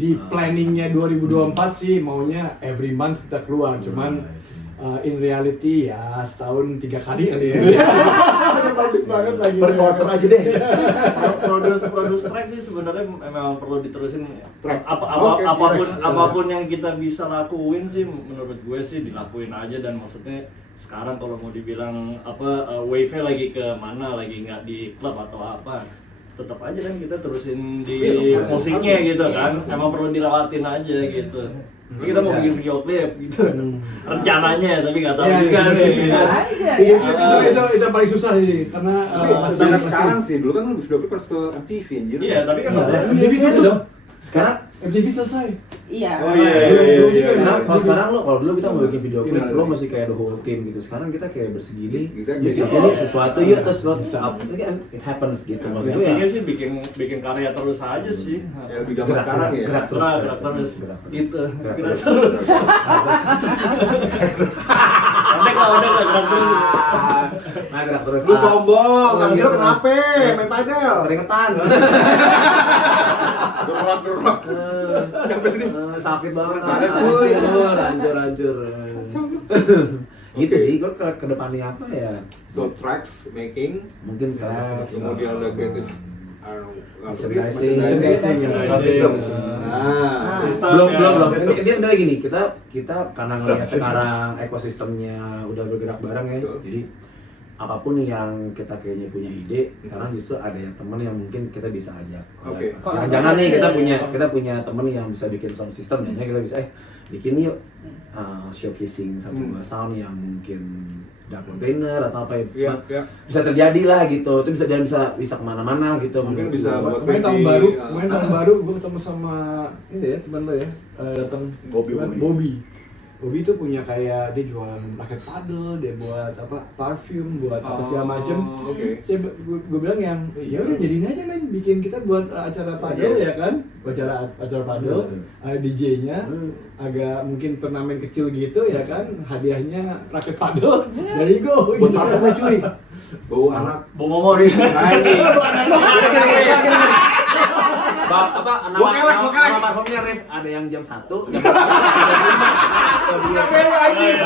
Di planningnya 2024 sih maunya every month kita keluar, cuman in reality ya setahun 3 kali kali ya. Udah bagus banget lagi. Per quarter aja deh. Produce track sih sebenarnya memang perlu diterusin. Track. Apapun Oke, apapun yang kita bisa lakuin sih menurut gue sih dilakuin aja, dan maksudnya sekarang kalau mau dibilang wave-nya lagi ke mana, lagi nggak di klub atau apa, tetap aja kan kita terusin di musiknya gitu kan. Emang perlu dirawatin aja gitu. Ini kita mau bikin video klip gitu. Rencananya tapi nggak tahu Iya, juga iya, nih. Bisa aja ya. Itu yang paling susah sih, karena Tapi sekarang sih, dulu kan lu video klip harus ke MTV anjir. Iya, tapi kan maksudnya MTV itu dong. sekarang MTV selesai. Iya. Oh iya. Kalau dulu kita mau bikin video klip, lo masih kayak the whole team gitu. Sekarang kita kayak bersegili, Exactly. jadi sesuatu yuk terus it happens gitu. Maksud gue intinya ya sih bikin karya terus aja sih. Ya lebih gampang sekarang ya. gerak terus. Gerak terus. Gitu. Gerak Gerak terus. terus. Udah gerak terus. Nah, gerak terus. Lu sombong, kan lu kenapa? Main padel. Keringetan. Gerak. Sampai sini. Sakit banget. Ada, cuy. Hancur. Gitu sih, gue ke depannya apa ya? So tracks making, Mungkin kemudian ada creative merchandising, Sound system. belum. Sistem. Ini sebenarnya gini, kita karena ngelihat sekarang ekosistemnya udah bergerak bareng ya, Betul. jadi apapun yang kita kayaknya punya ide, sekarang justru ada yang temen yang mungkin kita bisa ajak. Oke. Jangan nih kita punya temen yang bisa bikin sound system, ya kita bisa bikin yuk showcasing satu dua sound yang mungkin dark container atau apa ya, Iya. bisa terjadi lah gitu, itu bisa kemana-mana gitu. Mungkin bisa buat Main tahun Freddy, baru, ah. main tahun baru gue ketemu sama ini ya teman lo ya, datang Bobby itu punya kayak dia jualan raket paddle, dia buat apa parfum, buat apa segala macem. Oke. Gue bilang yang ya udah jadiin aja men, bikin kita buat acara paddle ya kan, acara paddle, ada DJ-nya, agak mungkin turnamen kecil gitu ya kan, hadiahnya raket paddle, dari go. Buat apa cuy? Bau anak. Bau momor. Anjing. Nama parfumnya Rif, ada yang jam 1, jam 3, Iya, anjing.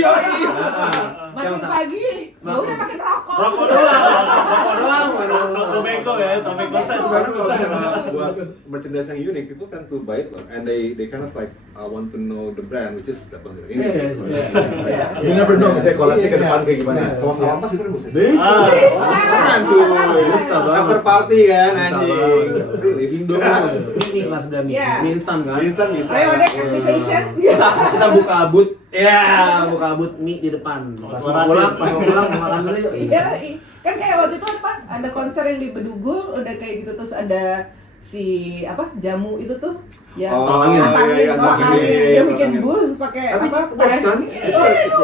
Iya. Makin pagi Ya udah makin rokok. Rokok doang. Tobacco ya, tobacco set. Sebenarnya kalau misalnya buat merchandise yang unik, people tend to buy it loh, and they kind of like want to know the brand, which is dapat ini. Iya. You never know misalnya koleksi ke depan kayak gimana. Sama-sama apa sih kan bos? Bisa. Kan tuh, Bisa banget. after party kan Bisa anjing. banget. Living Indo dong. ini kelas udah Iya. mie instan kan. Instan bisa. Ayo deh activation. Kita buka booth. Ya, buka booth mie di depan. Pas mau pulang makan dulu yuk. Iya, kan kayak waktu itu apa? Ada konser yang di Bedugul, udah kayak gitu terus ada si apa jamu itu tuh yang Oh, angin. iya, orang angin. angin dia bikin booth pakai Tapi apa? works kan?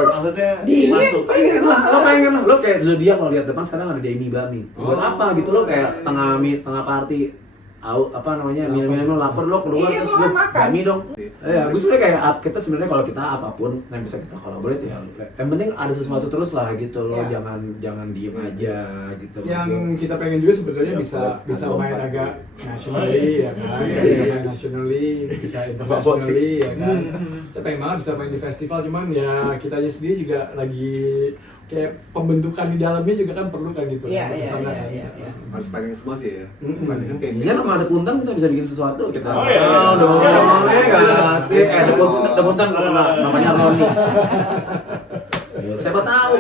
Maksudnya Dingin. masuk. Pengen lah, lo pengen lah, lo kayak dia kalau lihat depan sekarang ada Demi Bami. Buat apa gitu lo kayak tengah party, apa namanya minum lapar lo keluar Iya, terus keluar gue makan. Bami dong. Ya, gue sebenarnya kayak kita sebenarnya kalau kita apapun yang bisa kita collaborate ya, yang penting ada sesuatu terus lah gitu lo Iya. jangan diem aja gitu. Yang kita pengen juga sebetulnya bisa main agak nationally ya kan, bisa main nationally, bisa internationally ya kan. Kita pengen banget bisa main di festival, cuman ya kita aja sendiri juga lagi kayak pembentukan di dalamnya juga kan perlu kan gitu. Iya, kan, iya, kesana iya, kan. iya. Harus planning semua sih ya. Mm-mm. Planning kan kayak Ini nama ada punten kita bisa bikin sesuatu kita. Oh, iya. dong, ya sih. Ada punten namanya Roni. Ya, siapa tahu.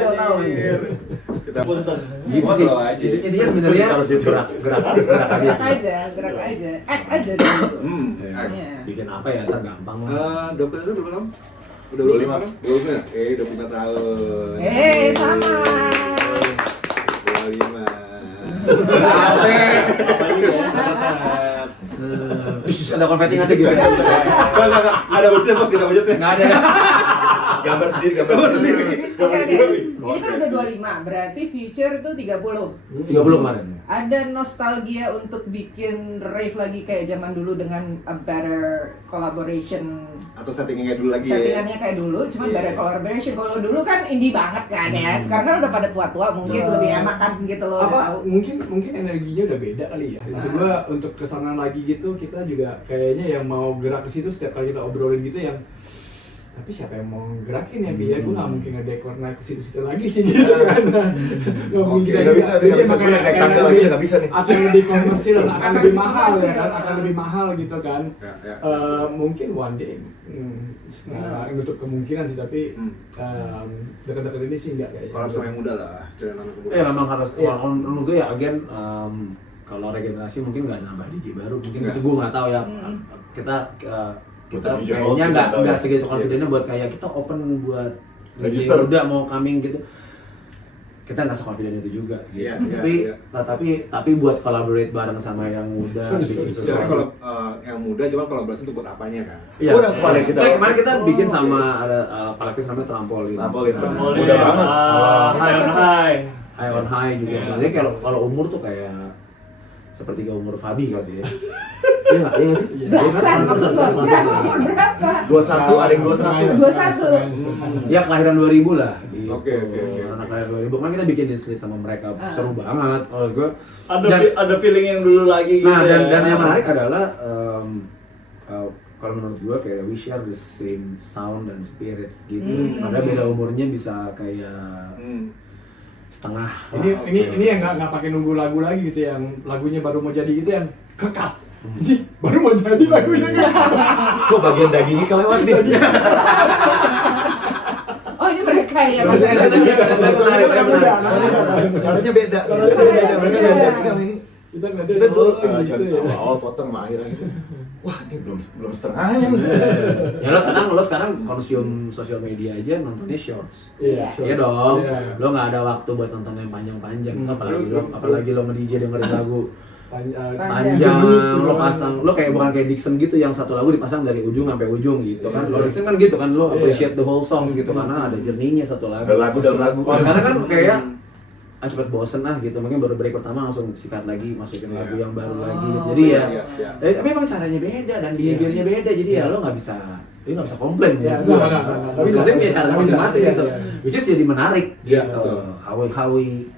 kita Punten. Gitu sih. Ngobrol aja. Intinya sebenarnya Harus itu. gerak aja Gerak sih. aja, act aja dulu. Ya, bikin apa ya ntar gampang lah. 20 tahun berapa tahun? Udah 25. 25 ya? 25 tahun. Sama. 25. Ada konfeti nggak tuh gitu? Enggak. Ada budgetnya bos, kita budgetnya. Nggak ada. Gambar sendiri. Oke, ini kan udah 25, berarti future itu 30. 30 kemarin. Ada nostalgia untuk bikin rave lagi kayak zaman dulu dengan a better collaboration. Atau settingnya kayak dulu lagi Settingannya kayak dulu, cuman Iya. better collaboration. Kalau dulu kan indie banget kan ya. Sekarang kan udah pada tua-tua, mungkin lebih enak kan gitu loh, udah tahu. Mungkin energinya udah beda kali ya. Maksud gua untuk kesana lagi gitu kita juga kayaknya yang mau gerak ke situ setiap kali kita obrolin gitu yang tapi siapa yang mau gerakin ya Bi ya, gue gak mungkin ngedekor naik ke situ lagi sih gitu kan. Gak mungkin nggak bisa, jadi nggak bisa, makanya naik tangga lagi nggak bisa nih. akan lebih komersil dan akan Akan lebih lebih mahal ya komersil. kan, akan lebih mahal gitu kan. Ya. Mungkin one day untuk kemungkinan sih, tapi dekat-dekat ini sih enggak kayaknya. Kalau sama yang muda lah, jangan nama kebuka. Ya memang harus. Iya. Menurut gue ya again kalau regenerasi mungkin nggak nambah DJ baru, mungkin Nggak. itu gue nggak tahu ya. Kita Bukan DJ kayaknya House, nggak kita tahu ya. segitu Iya. confidentnya buat kayak kita open buat Register. DJ muda mau coming gitu. Kita nggak se-confident itu juga. Iya, gitu. iya. Tapi buat collaborate bareng sama yang muda, bikin Jadi sesuatu. kalau yang muda cuma kolaborasi untuk buat apanya kan? Iya. Udah kemarin kita. Kemarin kita bikin sama ada kolektif namanya Trampolin. Trampolin. Boleh. Udah banget. High on high. High on High juga. Iya. Jadi kalau umur tuh kayak sepertiga umur Fabi kali ya. Iya nggak? Iya nggak sih? Belasan maksud lo, berapa umur berapa? 21, ada yang 21. 21. Ya kelahiran 2000 lah. Gitu. Oke. Anak kelahiran 2000. Kan kita bikin di sama mereka seru banget. Kalau gue Ada feeling yang dulu lagi gitu. nah ya. dan yang menarik adalah kalau menurut gue kayak we share the same sound dan spirits gitu. Padahal beda umurnya bisa kayak setengah. Ini yang nggak pakai nunggu lagu lagi gitu, yang lagunya baru mau jadi gitu yang kekat. Anjing, baru mau jadi lagunya kan. Kok bagian dagingnya kelewat nih? Oh ini mereka ya. Maksudnya maksudnya. caranya beda. Mereka yang daging sama ini. Kita Kita tuh gitu ya. awal potong sama akhir akhir. Wah ini belum setengahnya nih. Ya lo sekarang konsum sosial media aja nontonnya shorts. Iya, Iya dong. Iya. Lo nggak ada waktu buat nonton yang panjang-panjang. Apalagi lo nge-DJ dengerin lagu panjang, lo pasang, lo kayak bukan kayak Dixon gitu yang satu lagu dipasang dari ujung sampai ujung gitu kan. Lo Dixon kan gitu kan, lo appreciate the whole songs gitu karena ada journey-nya satu lagu. Ada lagu dalam lagu. Kalau sekarang kan kayak cepet bosen gitu, mungkin baru break pertama langsung sikat lagi, masukin lagu yang baru lagi gitu. Jadi ya, tapi memang caranya beda dan behavior-nya beda, jadi ya lo nggak bisa komplain Iya, gitu. nggak. Maksudnya punya cara masing-masing Iya, gitu, iya. which is jadi menarik Iya, gitu. betul. How we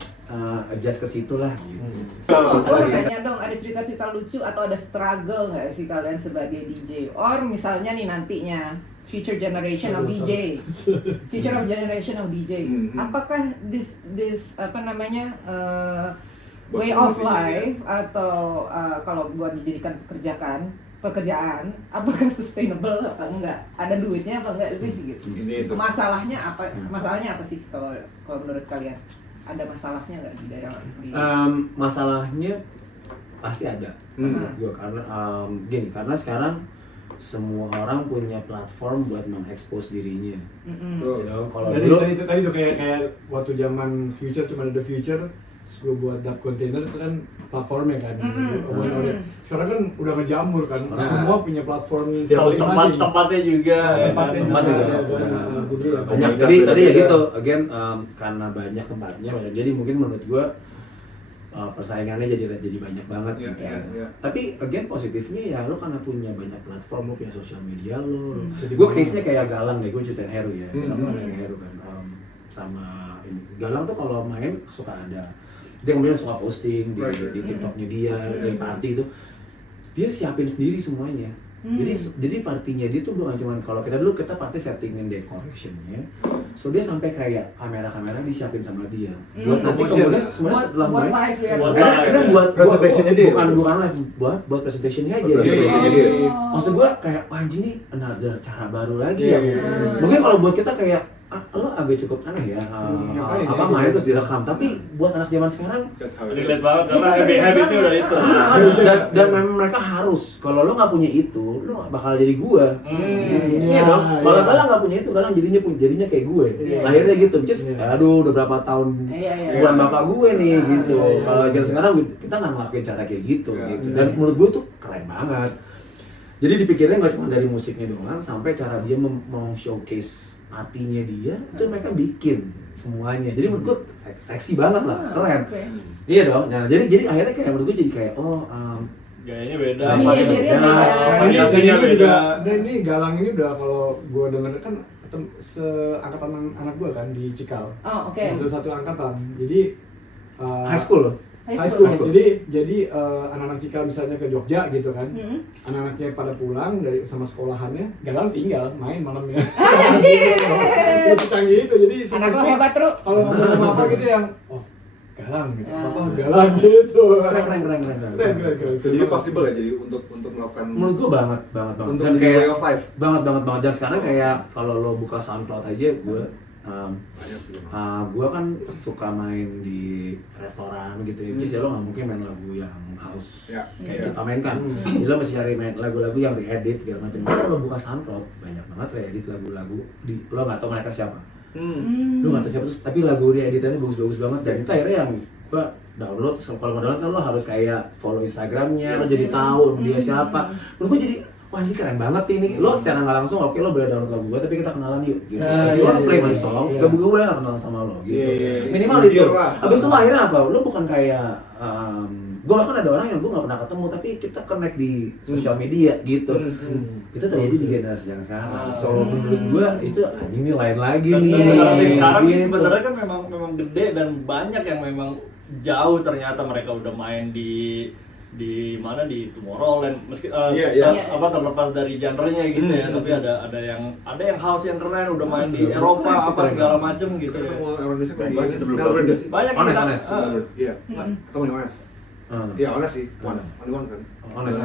adjust ke situ lah gitu. Oh, tanya dong, ada cerita-cerita lucu atau ada struggle nggak sih kalian sebagai DJ? Or misalnya nih nantinya future generation of DJ, future of generation of DJ. Apakah this apa namanya way of life atau kalau buat dijadikan pekerjaan, apakah sustainable apa enggak? Ada duitnya apa enggak sih gitu? Masalahnya apa sih kalau menurut kalian? Ada masalahnya nggak di daerah di Masalahnya pasti ada. Karena sekarang semua orang punya platform buat mengekspos dirinya. Kalau dulu tadi tuh kayak waktu zaman Future cuma ada Future, terus gue buat dub container itu kan platformnya kan. Sekarang kan udah ngejamur kan, semua punya platform. Tempatnya juga. Banyak. Tadi ya gitu. Again, karena banyak tempatnya, jadi mungkin menurut gue persaingannya jadi banyak banget gitu. Tapi again positifnya ya lo karena punya banyak platform, lo punya sosial media lo. Gue case-nya kayak Galang deh, gue ceritain Heru ya. Galang kayak Heru kan. Sama Galang tuh kalau main suka ada. Dia kemudian suka posting di TikToknya dia, dari party itu. Dia siapin sendiri semuanya. Jadi partinya dia tuh bukan cuma kalau kita party settingin decorationnya, so dia sampai kayak kamera disiapin sama dia. Buat nanti kemudian semuanya setelah main, buat presentationnya dia. Bukan live, buat presentationnya aja. Maksud gua kayak anjing nih ada cara baru lagi ya. Mungkin kalau buat kita kayak lo agak cukup aneh ya, main terus direkam. Tapi buat anak zaman sekarang relate banget karena habitnya udah itu. Dan memang mereka harus. Kalau lo nggak punya itu, lo bakal jadi gua. Iya dong. Kalau Galang nggak punya itu, Galang jadinya kayak gue. Akhirnya gitu. Aduh, udah berapa tahun bukan bapak gue nih gitu. Kalau sekarang kita nggak ngelakuin cara kayak gitu. Dan menurut gue tuh keren banget. Jadi dipikirnya nggak cuma dari musiknya doang, sampai cara dia mau showcase artinya dia itu mereka bikin semuanya. Jadi menurut gue seksi banget lah, keren. Iya dong. Nah, jadi akhirnya kayak menurut gue jadi kayak gayanya beda. Biasanya beda. Dan ini Galang ini udah kalau gue denger kan seangkatan anak gue kan di Cikal. Satu angkatan. Jadi high school loh. High school. Jadi anak-anak Cikal misalnya ke Jogja gitu kan, anak-anaknya pada pulang dari sama sekolahannya, Galang tinggal main malamnya. Terus canggih itu, jadi anak lo hebat tuh. Kalau ngomong apa gitu yang Galang gitu, Galang gitu. Keren. Jadi possible ya jadi untuk melakukan. Menurut gua banget. Untuk Dan kayak way of life. Banget. Dan sekarang kayak kalau lo buka SoundCloud aja, gue kan suka main di restoran gitu ya, jadi lo nggak mungkin main lagu yang house kayak kita mainkan. Jadi lo mesti cari main lagu-lagu yang diedit segala macam. Kalau lo buka SoundCloud banyak banget reedit lagu-lagu lo nggak tahu mereka siapa, lo nggak tahu siapa terus tapi lagu reeditannya bagus-bagus banget. Dan itu akhirnya yang gue download. Kalau mau download kan lo harus kayak follow Instagramnya, lo jadi tahu dia siapa. Menurut gue jadi wah ini keren banget ini. Lo secara nggak langsung oke lo boleh download lagu gue tapi kita kenalan yuk gitu. Lo play my song, gue boleh nggak kenal sama lo gitu. Minimal itu. Abis itu akhirnya apa? Lo bukan kayak gue bahkan ada orang yang gue nggak pernah ketemu tapi kita connect di sosial media gitu. Itu terjadi di generasi yang sekarang. So menurut gue itu ini lain lagi nih. Sekarang sih sebenarnya kan memang gede dan banyak yang memang jauh ternyata mereka udah main di mana di Tomorrowland meski terlepas dari genre-nya gitu ya, tapi ada yang house yang keren udah main di Eropa apa segala macem gitu ya. Ketemu orang Indonesia banyak Honest. Iya, ketemu di Honest. Iya, Honest sih. Honest kan. Honest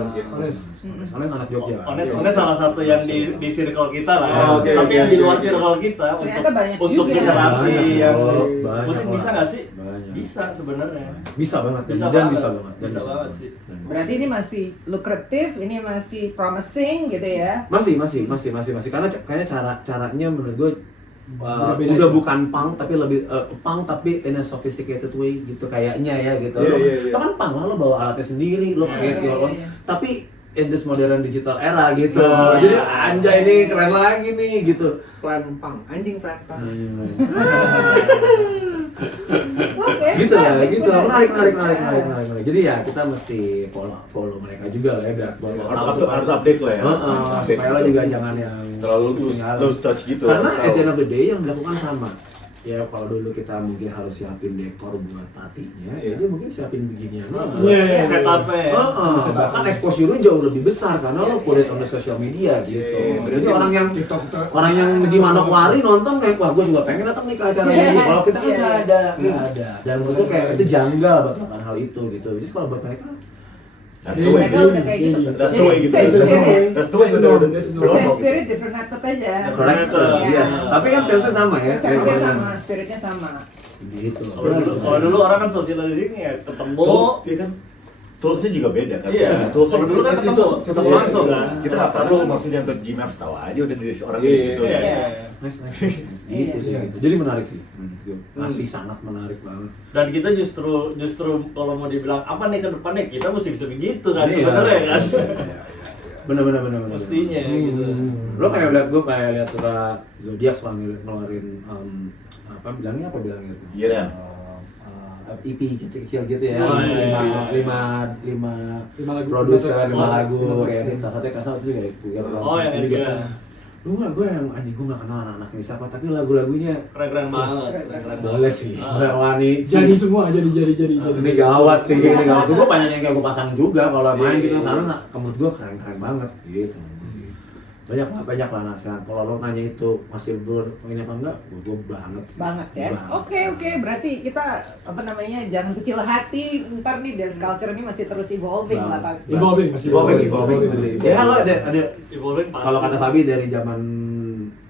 anak Jogja. Honest salah satu yang di circle kita lah ya. Tapi yang di luar circle kita untuk generasi yang musik bisa nggak sih? Bisa sebenarnya. Bisa banget sih. Berarti ini masih lukratif, ini masih promising gitu ya? Masih karena kayaknya caranya menurut gue udah bukan punk tapi lebih punk tapi in a sophisticated way gitu kayaknya ya gitu. Lo kan punk lo bawa alatnya sendiri, lo create your own. Tapi in this modern digital era gitu. Jadi anjay ini keren lagi nih gitu. Plan punk, anjing plan punk. Gitu ya, gitu. Menarik. Jadi ya kita mesti follow mereka juga lah ya biar harus update lah ya. Supaya lo juga jangan yang terlalu lose touch gitu. Karena at the end of the day yang dilakukan sama. ya kalau dulu kita mungkin harus siapin dekor buat partinya, Iya. ya dia mungkin siapin beginian. Iya. Setupnya ya. Kan exposure-nya jauh lebih besar karena lo put it on the social media gitu. Iya, Jadi orang yang di Manokwari nonton kayak wah gue juga pengen datang nih ke acara ini. Kalau kita kan nggak ada. Dan menurut gue kayak itu janggal buat melakukan hal itu gitu. Jadi kalau buat mereka That's the way. Mereka udah kayak gitu. That's the way gitu. Same spirit. That's the way. Same spirit, different method aja. correct, yes. Tapi kan sense sama ya. Sense-nya sama, spiritnya sama. Gitu. Kalau dulu orang kan socializing ya ketemu. Iya kan? Toolsnya juga beda kan? Iya. Toolsnya Kalau dulu kan ketemu langsung kan. Kita nggak perlu maksudnya untuk Gmaps tahu aja udah dari orang di Iya, situ. Iya. ya. Nice. Iya. Gitu sih gitu. Jadi menarik sih. Masih sangat menarik banget. Dan kita justru kalau mau dibilang apa nih ke depannya kita mesti bisa begitu kan Iya. sebenarnya kan. Bener. Mestinya gitu. Lo kayak lihat suka Zodiac suka ngeluarin apa bilangnya tuh? Iya kan? EP kecil-kecil gitu ya. Oh, iya. lima Lima lagu. produser, 5 lagu Oh, kayak salah satunya kasar itu juga Puger. Oh yang juga. iya. Lu nggak gue yang anjing gue nggak kenal anak-anak ini siapa tapi lagu-lagunya Keren banget. Keren boleh sih. Wani Jadi semua, jadi. ini gawat sih, ini gawat. Gue banyak yang kayak gue pasang juga kalau main gitu karena menurut gue keren banget gitu. Banyak lah nasihat. Kalau lo nanya itu masih ini apa enggak, gue banget sih. Banget ya. Oke, berarti kita jangan kecil hati. Ntar nih dance culture ini masih terus evolving lah pasti. Evolving. Ya lo ada Evolving pasti. kalau kata Fabi dari zaman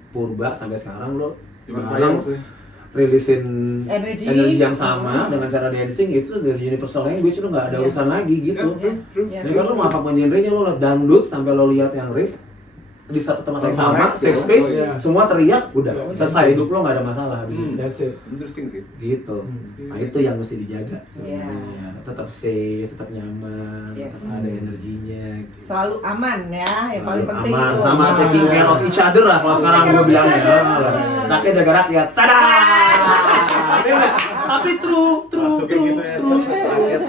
purba sampai sekarang lo Gimana bareng maksudnya? rilisin Energi. yang sama dengan cara dancing itu dari universal language lo nggak ada Iya. urusan lagi gitu. Iya. Jadi kan lo mau apapun genrenya lo liat dangdut sampai lo lihat yang riff di satu tempat yang sama, safe space, Iya. semua teriak, udah Iya. selesai hidup lo nggak ada masalah habis itu. That's it. Interesting sih. Gitu. Nah itu yang mesti dijaga sebenarnya. Iya. Tetap safe, tetap nyaman, Yes. tetap ada energinya. Gitu. Selalu aman ya, yang paling penting Aman, itu. sama aman. taking care of each other lah kalau sekarang Taking care gue of bilangnya. each other. Rakyat jaga rakyat. Sadar. Tapi true. Masukin gitu ya, rakyat.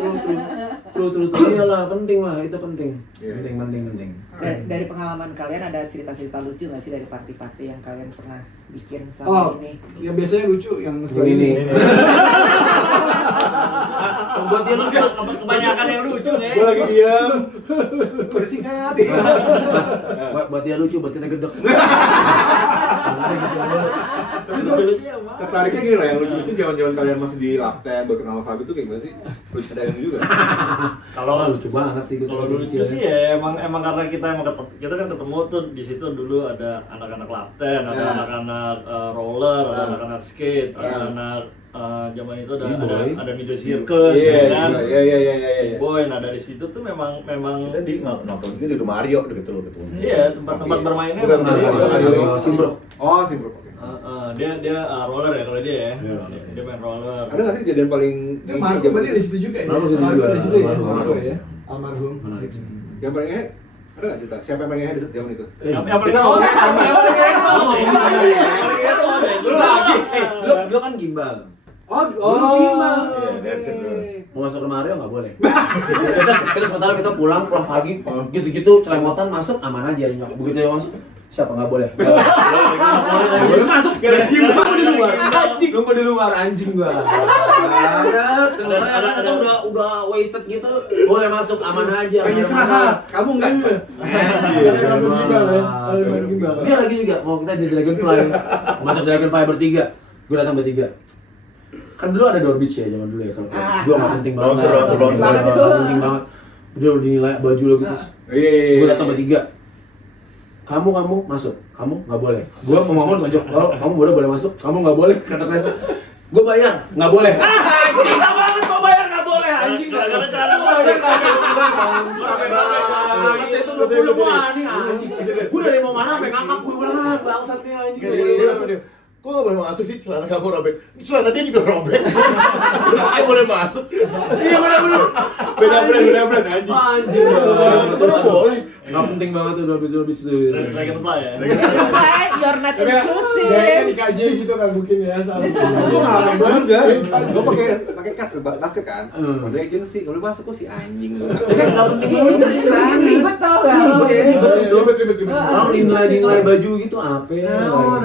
True. Iyalah, penting lah, itu penting. Iya. Penting. Dari pengalaman kalian ada cerita-cerita lucu nggak sih dari party-party yang kalian pernah bikin Oh, sama ini? yang biasanya lucu yang Ini. Buat dia lucu. Kebanyakan yang lucu nih. Gue lagi diam. Bersingkat. Buat dia lucu, buat kita gedek. Lucu-lucunya apa? Tertariknya gini lah, yang lucu-lucu zaman-zaman kalian masih di Lapten berkenal sama Fabi tuh kayak gimana sih? Lucu ada yang juga. Kalau lucu banget sih gitu. Kalau lucu sih ya emang karena kita kan ketemu tuh di situ dulu ada anak-anak Lapten, ada Ya. anak-anak roller, ada Ah. anak-anak skate, Ya. ada anak zaman itu B-boy. ada video circus Iya, ya kan. iya. Boy, nah dari situ tuh memang Kita di nongkrong juga di rumah Aryo gitu loh ketemu. iya tempat bermainnya Bukan, memang di situ. Aryo. Simbro. Oh, simpel. Oke. Dia roller ya kalau dia ya. Iya. Dia main roller. Ada nggak sih kejadian paling Marhum berarti di situ juga ya? Marhum di situ Marhum juga. di situ ya? Almarhum. Ya? Almarhum. Menarik sih. yang paling ngehe? Ada nggak cerita? Siapa yang paling ngehe di zaman itu? Yang paling Kita ngomongin Lo kan gimbal. Oh, Iya, that's it. Mau masuk ke Mario nggak boleh. kita sementara kita pulang pagi, gitu-gitu celemotan masuk aman aja. Begitu yang masuk, siapa nggak boleh? Boleh masuk. Nunggu di luar anjing gua. Ada udah wasted gitu, boleh masuk aman aja. Pengen serah, kamu nggak? Dia lagi juga mau kita di Dragonfly, masuk Dragonfly bertiga. Gue datang bertiga. Kan dulu ada Door Beach ya zaman dulu ya kalau gue nggak penting banget. Penting banget itu. Penting banget. Dia udah dinilai baju lo gitu. Iya. Gue datang bertiga. Kamu masuk, kamu nggak boleh. Gue mau ngomong tonjok, oh, kamu boleh masuk, kamu nggak boleh. Kata Kristen, gue bayar, nggak boleh. Anjing banget, gue bayar nggak boleh anjing. Gara-gara cara Gue bayar nggak boleh. Itu lu aneh anjing. Gue dari mau mana sampai ngakak gue bilang bangsat nih anjing. Kok nggak boleh masuk sih celana kamu robek? Celana dia juga robek. Dia boleh masuk. Iya benar. Beda brand anjing. Anjing. Itu boleh. Nggak penting banget tuh Dolby tuh. Dragonfly ya. Why you're not Kayak inclusive? di KJ gitu kan mungkin ya saat Gue ngalamin juga. Gue pakai kas basket kan. Ada agency, kalau masuk kok si anjing. Kan nggak penting Iya, banget. itu ribet tau gak? Ribet. Orang nilai baju gitu apa ya?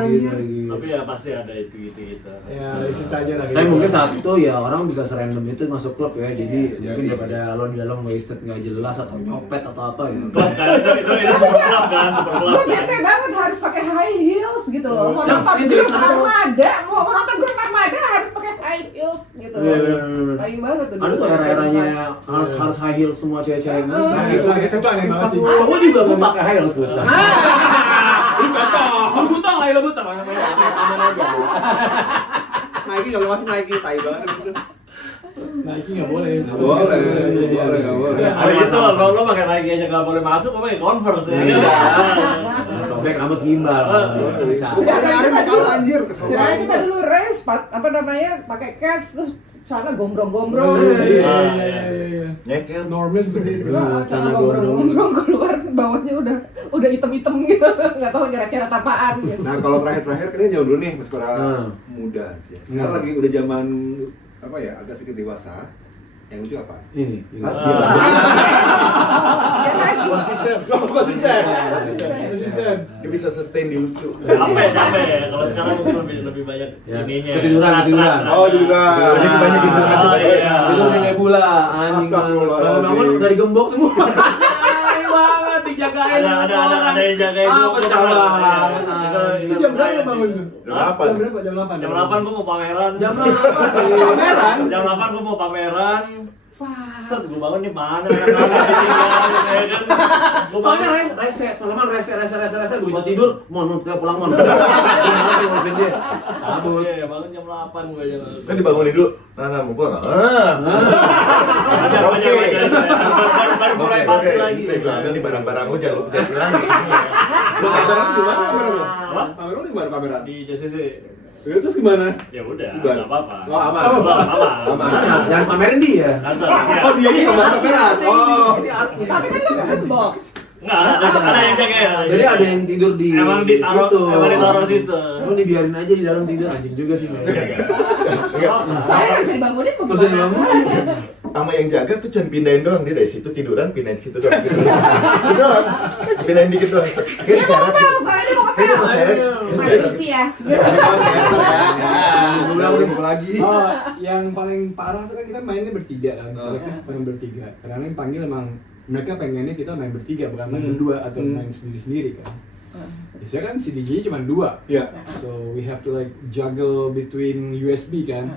Gitu. Tapi ya pasti ada itu gitu. ya cerita aja lah. Tapi mungkin saat itu ya orang bisa serandom itu masuk klub ya, jadi mungkin daripada lo di dalam wasted nggak jelas atau nyopet atau apa ya. Klub kan itu super club kan, super club. Gue bete banget harus pakai high heels gitu loh. Mau Nah, nonton itu grup kenapa? Armada, mau nonton grup Armada harus pakai high heels gitu Iya, loh. bener. Kayu banget tuh. Ada tuh era-eranya harus high heels semua cewek-cewek. Itu aneh banget sih. Cowok juga mau pakai high heels buat. Lu butang lah, lu butang. Aman aja. Nike kalau masuk Nike tai banget gitu. Nike nggak boleh. Nggak boleh. Ada gitu lo pakai Nike aja nggak boleh masuk, lo pakai Converse ya. Iya. Sobek rambut gimbal. Sedangkan kita dulu race, apa namanya, pakai cats terus celana gombrong-gombrong. Nyekel. Normnya seperti itu. Celana gombrong-gombrong keluar bawahnya udah hitam-hitam gitu. Nggak tahu nyeret-nyeret apaan gitu. Nah kalau terakhir kan jauh dulu nih sekolah muda sih. Sekarang lagi udah zaman apa ya, agak sedikit dewasa. Yang lucu apa? Ini. Konsisten. Konsisten. Dia bisa sustain di lucu. Capek ya. Kalau sekarang mungkin lebih banyak Ya, ininya. ketiduran. Oh juga. Jadi banyak istirahat juga ya. Itu kayak gula, anjing banget. Astagfirullahaladzim. Bangun udah digembok semua. Hai banget dijagain. Ada yang jagain Ah, gua, pecah gua banget. Itu jam berapa bangun tuh? Jam 8. Jam berapa? Jam 8. Jam 8 gua mau pameran. Jam 8. Jam 8 gua mau pameran. Set gua bangun di mana? Kan. Soalnya rese, Salaman rese, gue tidur, mon, kita pulang mon. Ngurusin dia. Cabut. Iya, bangun jam 8 gua jam. Kan dibangunin dulu. Nah, mau pulang nggak? Oke. Baru mulai pagi lagi. Ambil nih barang-barang lu, jangan lupa hilang di sini ya. Lu pameran di mana pameran lu? Apa? Pameran lu di mana pameran? Di JCC. Ya, terus gimana? Ya udah, Bubar. enggak apa-apa. Oh, aman. Aman. Jangan pamerin dia. Kantor. Oh, dia ini pameran. Oh. Tapi kan lo unbox. Enggak, ada yang jagain. Jadi ada yang tidur di Emang ditaruh situ. Emang dibiarin aja di dalam tidur, anjing juga sih. Saya nggak bisa dibangunin mau Terus gimana? Sama yang jaga tuh cuma pindahin doang, dia dari situ tiduran, pindahin situ doang. Itu doang. Pindahin dikit doang. Kayak Dia mau diseret ngepel, gitu. soalnya dia mau Kayak ngepel. diseret. Permisi ya. Udah lagi. Oh, yang paling parah tuh kan kita mainnya bertiga kan. Oh. Kita main bertiga. Karena yang panggil emang mereka pengennya kita main bertiga, bukan main berdua atau main sendiri-sendiri kan. Biasanya kan si DJ cuma 2. Iya. So we have to like juggle between USB kan.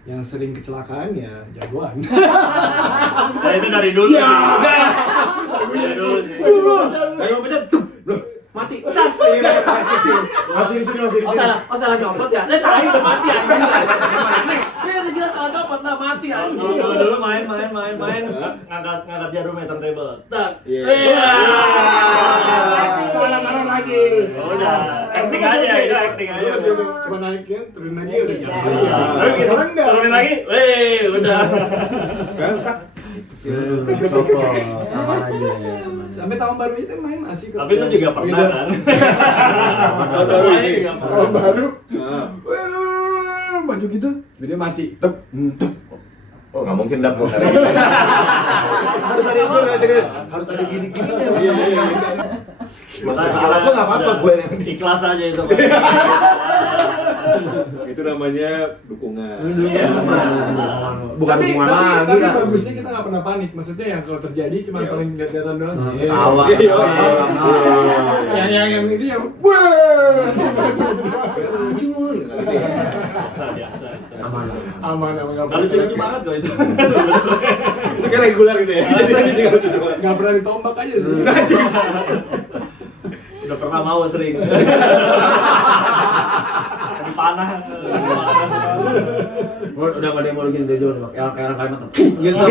Yang sering kecelakaan ya jagoan. Nah, itu dari dulu. Dari dulu sih. Ayo pencet, tuh, loh, mati, cas, ini Masih di sini. Oh salah nyopot ya? Tai udah mati anjing. Ini udah jelas salah nyopot lah, mati anjing. Dulu main ngangkat jarum ya turntable. Tak. Iya. Salah taruh lagi. Udah, acting aja, itu acting aja. Cuma naiknya turun lagi udah Iya. nyampe. Sekarang enggak. Turunin lagi. Udah. Kan tak. Copot, aman aja ya. Sampai tahun baru itu main masih kok. Tapi lu juga pernah kan? Baru Main ini. juga pernah. Tahun baru. Nah. Maju gitu, dia mati. Tep. Oh, nggak mungkin dap kok hari ini. Harus ada itu, harus ada gini-gininya. Iya. Masalah apa nggak apa-apa gue yang Ikhlas aja itu. Itu namanya dukungan. Bukan tapi, hukuman tapi, lagi tapi ya. bagusnya kita nggak pernah panik. Maksudnya yang kalau terjadi cuma Iya. paling lihat-lihatan doang. Ketawa. Iya. Yang itu yang wah. Biasa. Aman. Aman nggak Kalau lucu-lucu banget kok itu. Itu kayak reguler gitu ya. Jadi lucu banget. nggak pernah ditombak aja sih. Udah pernah mau sering. Di panah. Udah pada yang mau bikin dejo, kayak orang kalimat gitu.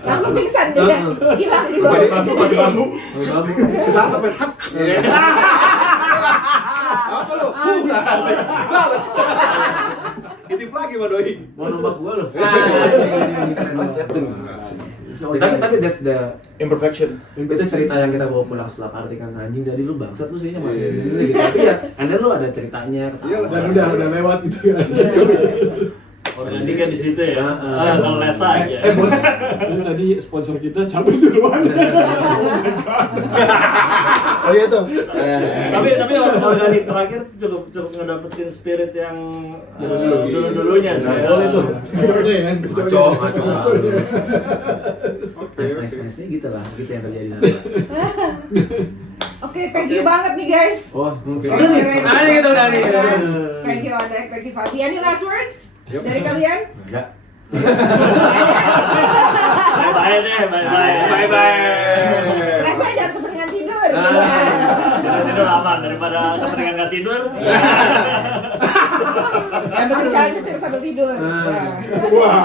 Langsung pingsan dia. Hilang di bawah. masih bambu. Ditangkap ya. Apa lu? Lah, balas. Ditip lagi sama doi. Mau nembak gua loh. Mas ya. Tapi that's the Imperfection. itu cerita yang kita bawa pulang setelah party kan, anjing jadi lu bangsat lu sih sama gitu. Tapi ya, and then lu ada ceritanya, Iyalah. ketawa. Dan udah lewat gitu kan. Organik kan di situ ya. Kalau les aja. Bos, ini tadi sponsor kita cabut duluan. Oh iya tuh. Tapi organik terakhir cukup ngedapetin spirit yang dulu-dulunya sih. Nah, boleh tuh. Ngaco-ngaco ya kan? Ngaco. Nice gitu lah, gitu yang terjadi nanti. Oke, thank you banget nih guys. Oh, mungkin. Thank you, Ray. Nah, gitu udah nih. Thank you Odek, thank you Fabi. Any last words dari kalian? Enggak. Bye-bye deh, bye-bye. Rasa jangan keseringan tidur. Jangan tidur aman daripada keseringan nggak tidur. Yang penting jangan nyetir sambil tidur. Wah,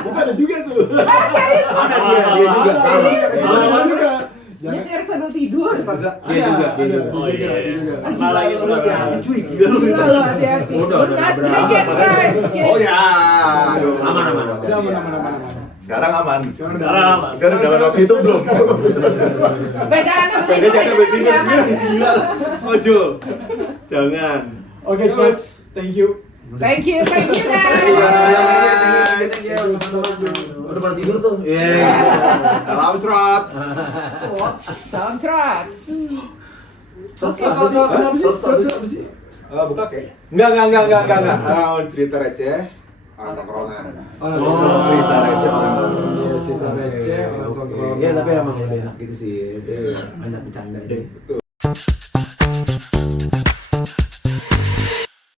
bukan ada juga tuh. Ada dia juga sama. Ada juga. Nyetir sambil tidur. Dia juga. Oh iya. Gila, Lagi lu hati-hati cuy, gila lu. Gila lo, hati-hati. Udah Do not berapa. drink and drive, kids. Oh ya, aduh. Aman. Aman. Sekarang aman. Sekarang Sekarang dalam waktu itu belum. Sepedaan sama Sepeda itu, jangan jangan bertiga, jangan. gila. Ojo. Jangan. Oke, Chas, thank you. Thank you guys. Udah pada tidur tuh. Salam trot. Soundtracks. Kenapa sih? Buka kek. Enggak. Cerita receh. Orang tongkrongan. Oh, cerita receh orang. Iya, cerita receh orang tongkrongan. Iya, tapi emang lebih enak gitu sih. Lebih banyak bercanda deh. Betul.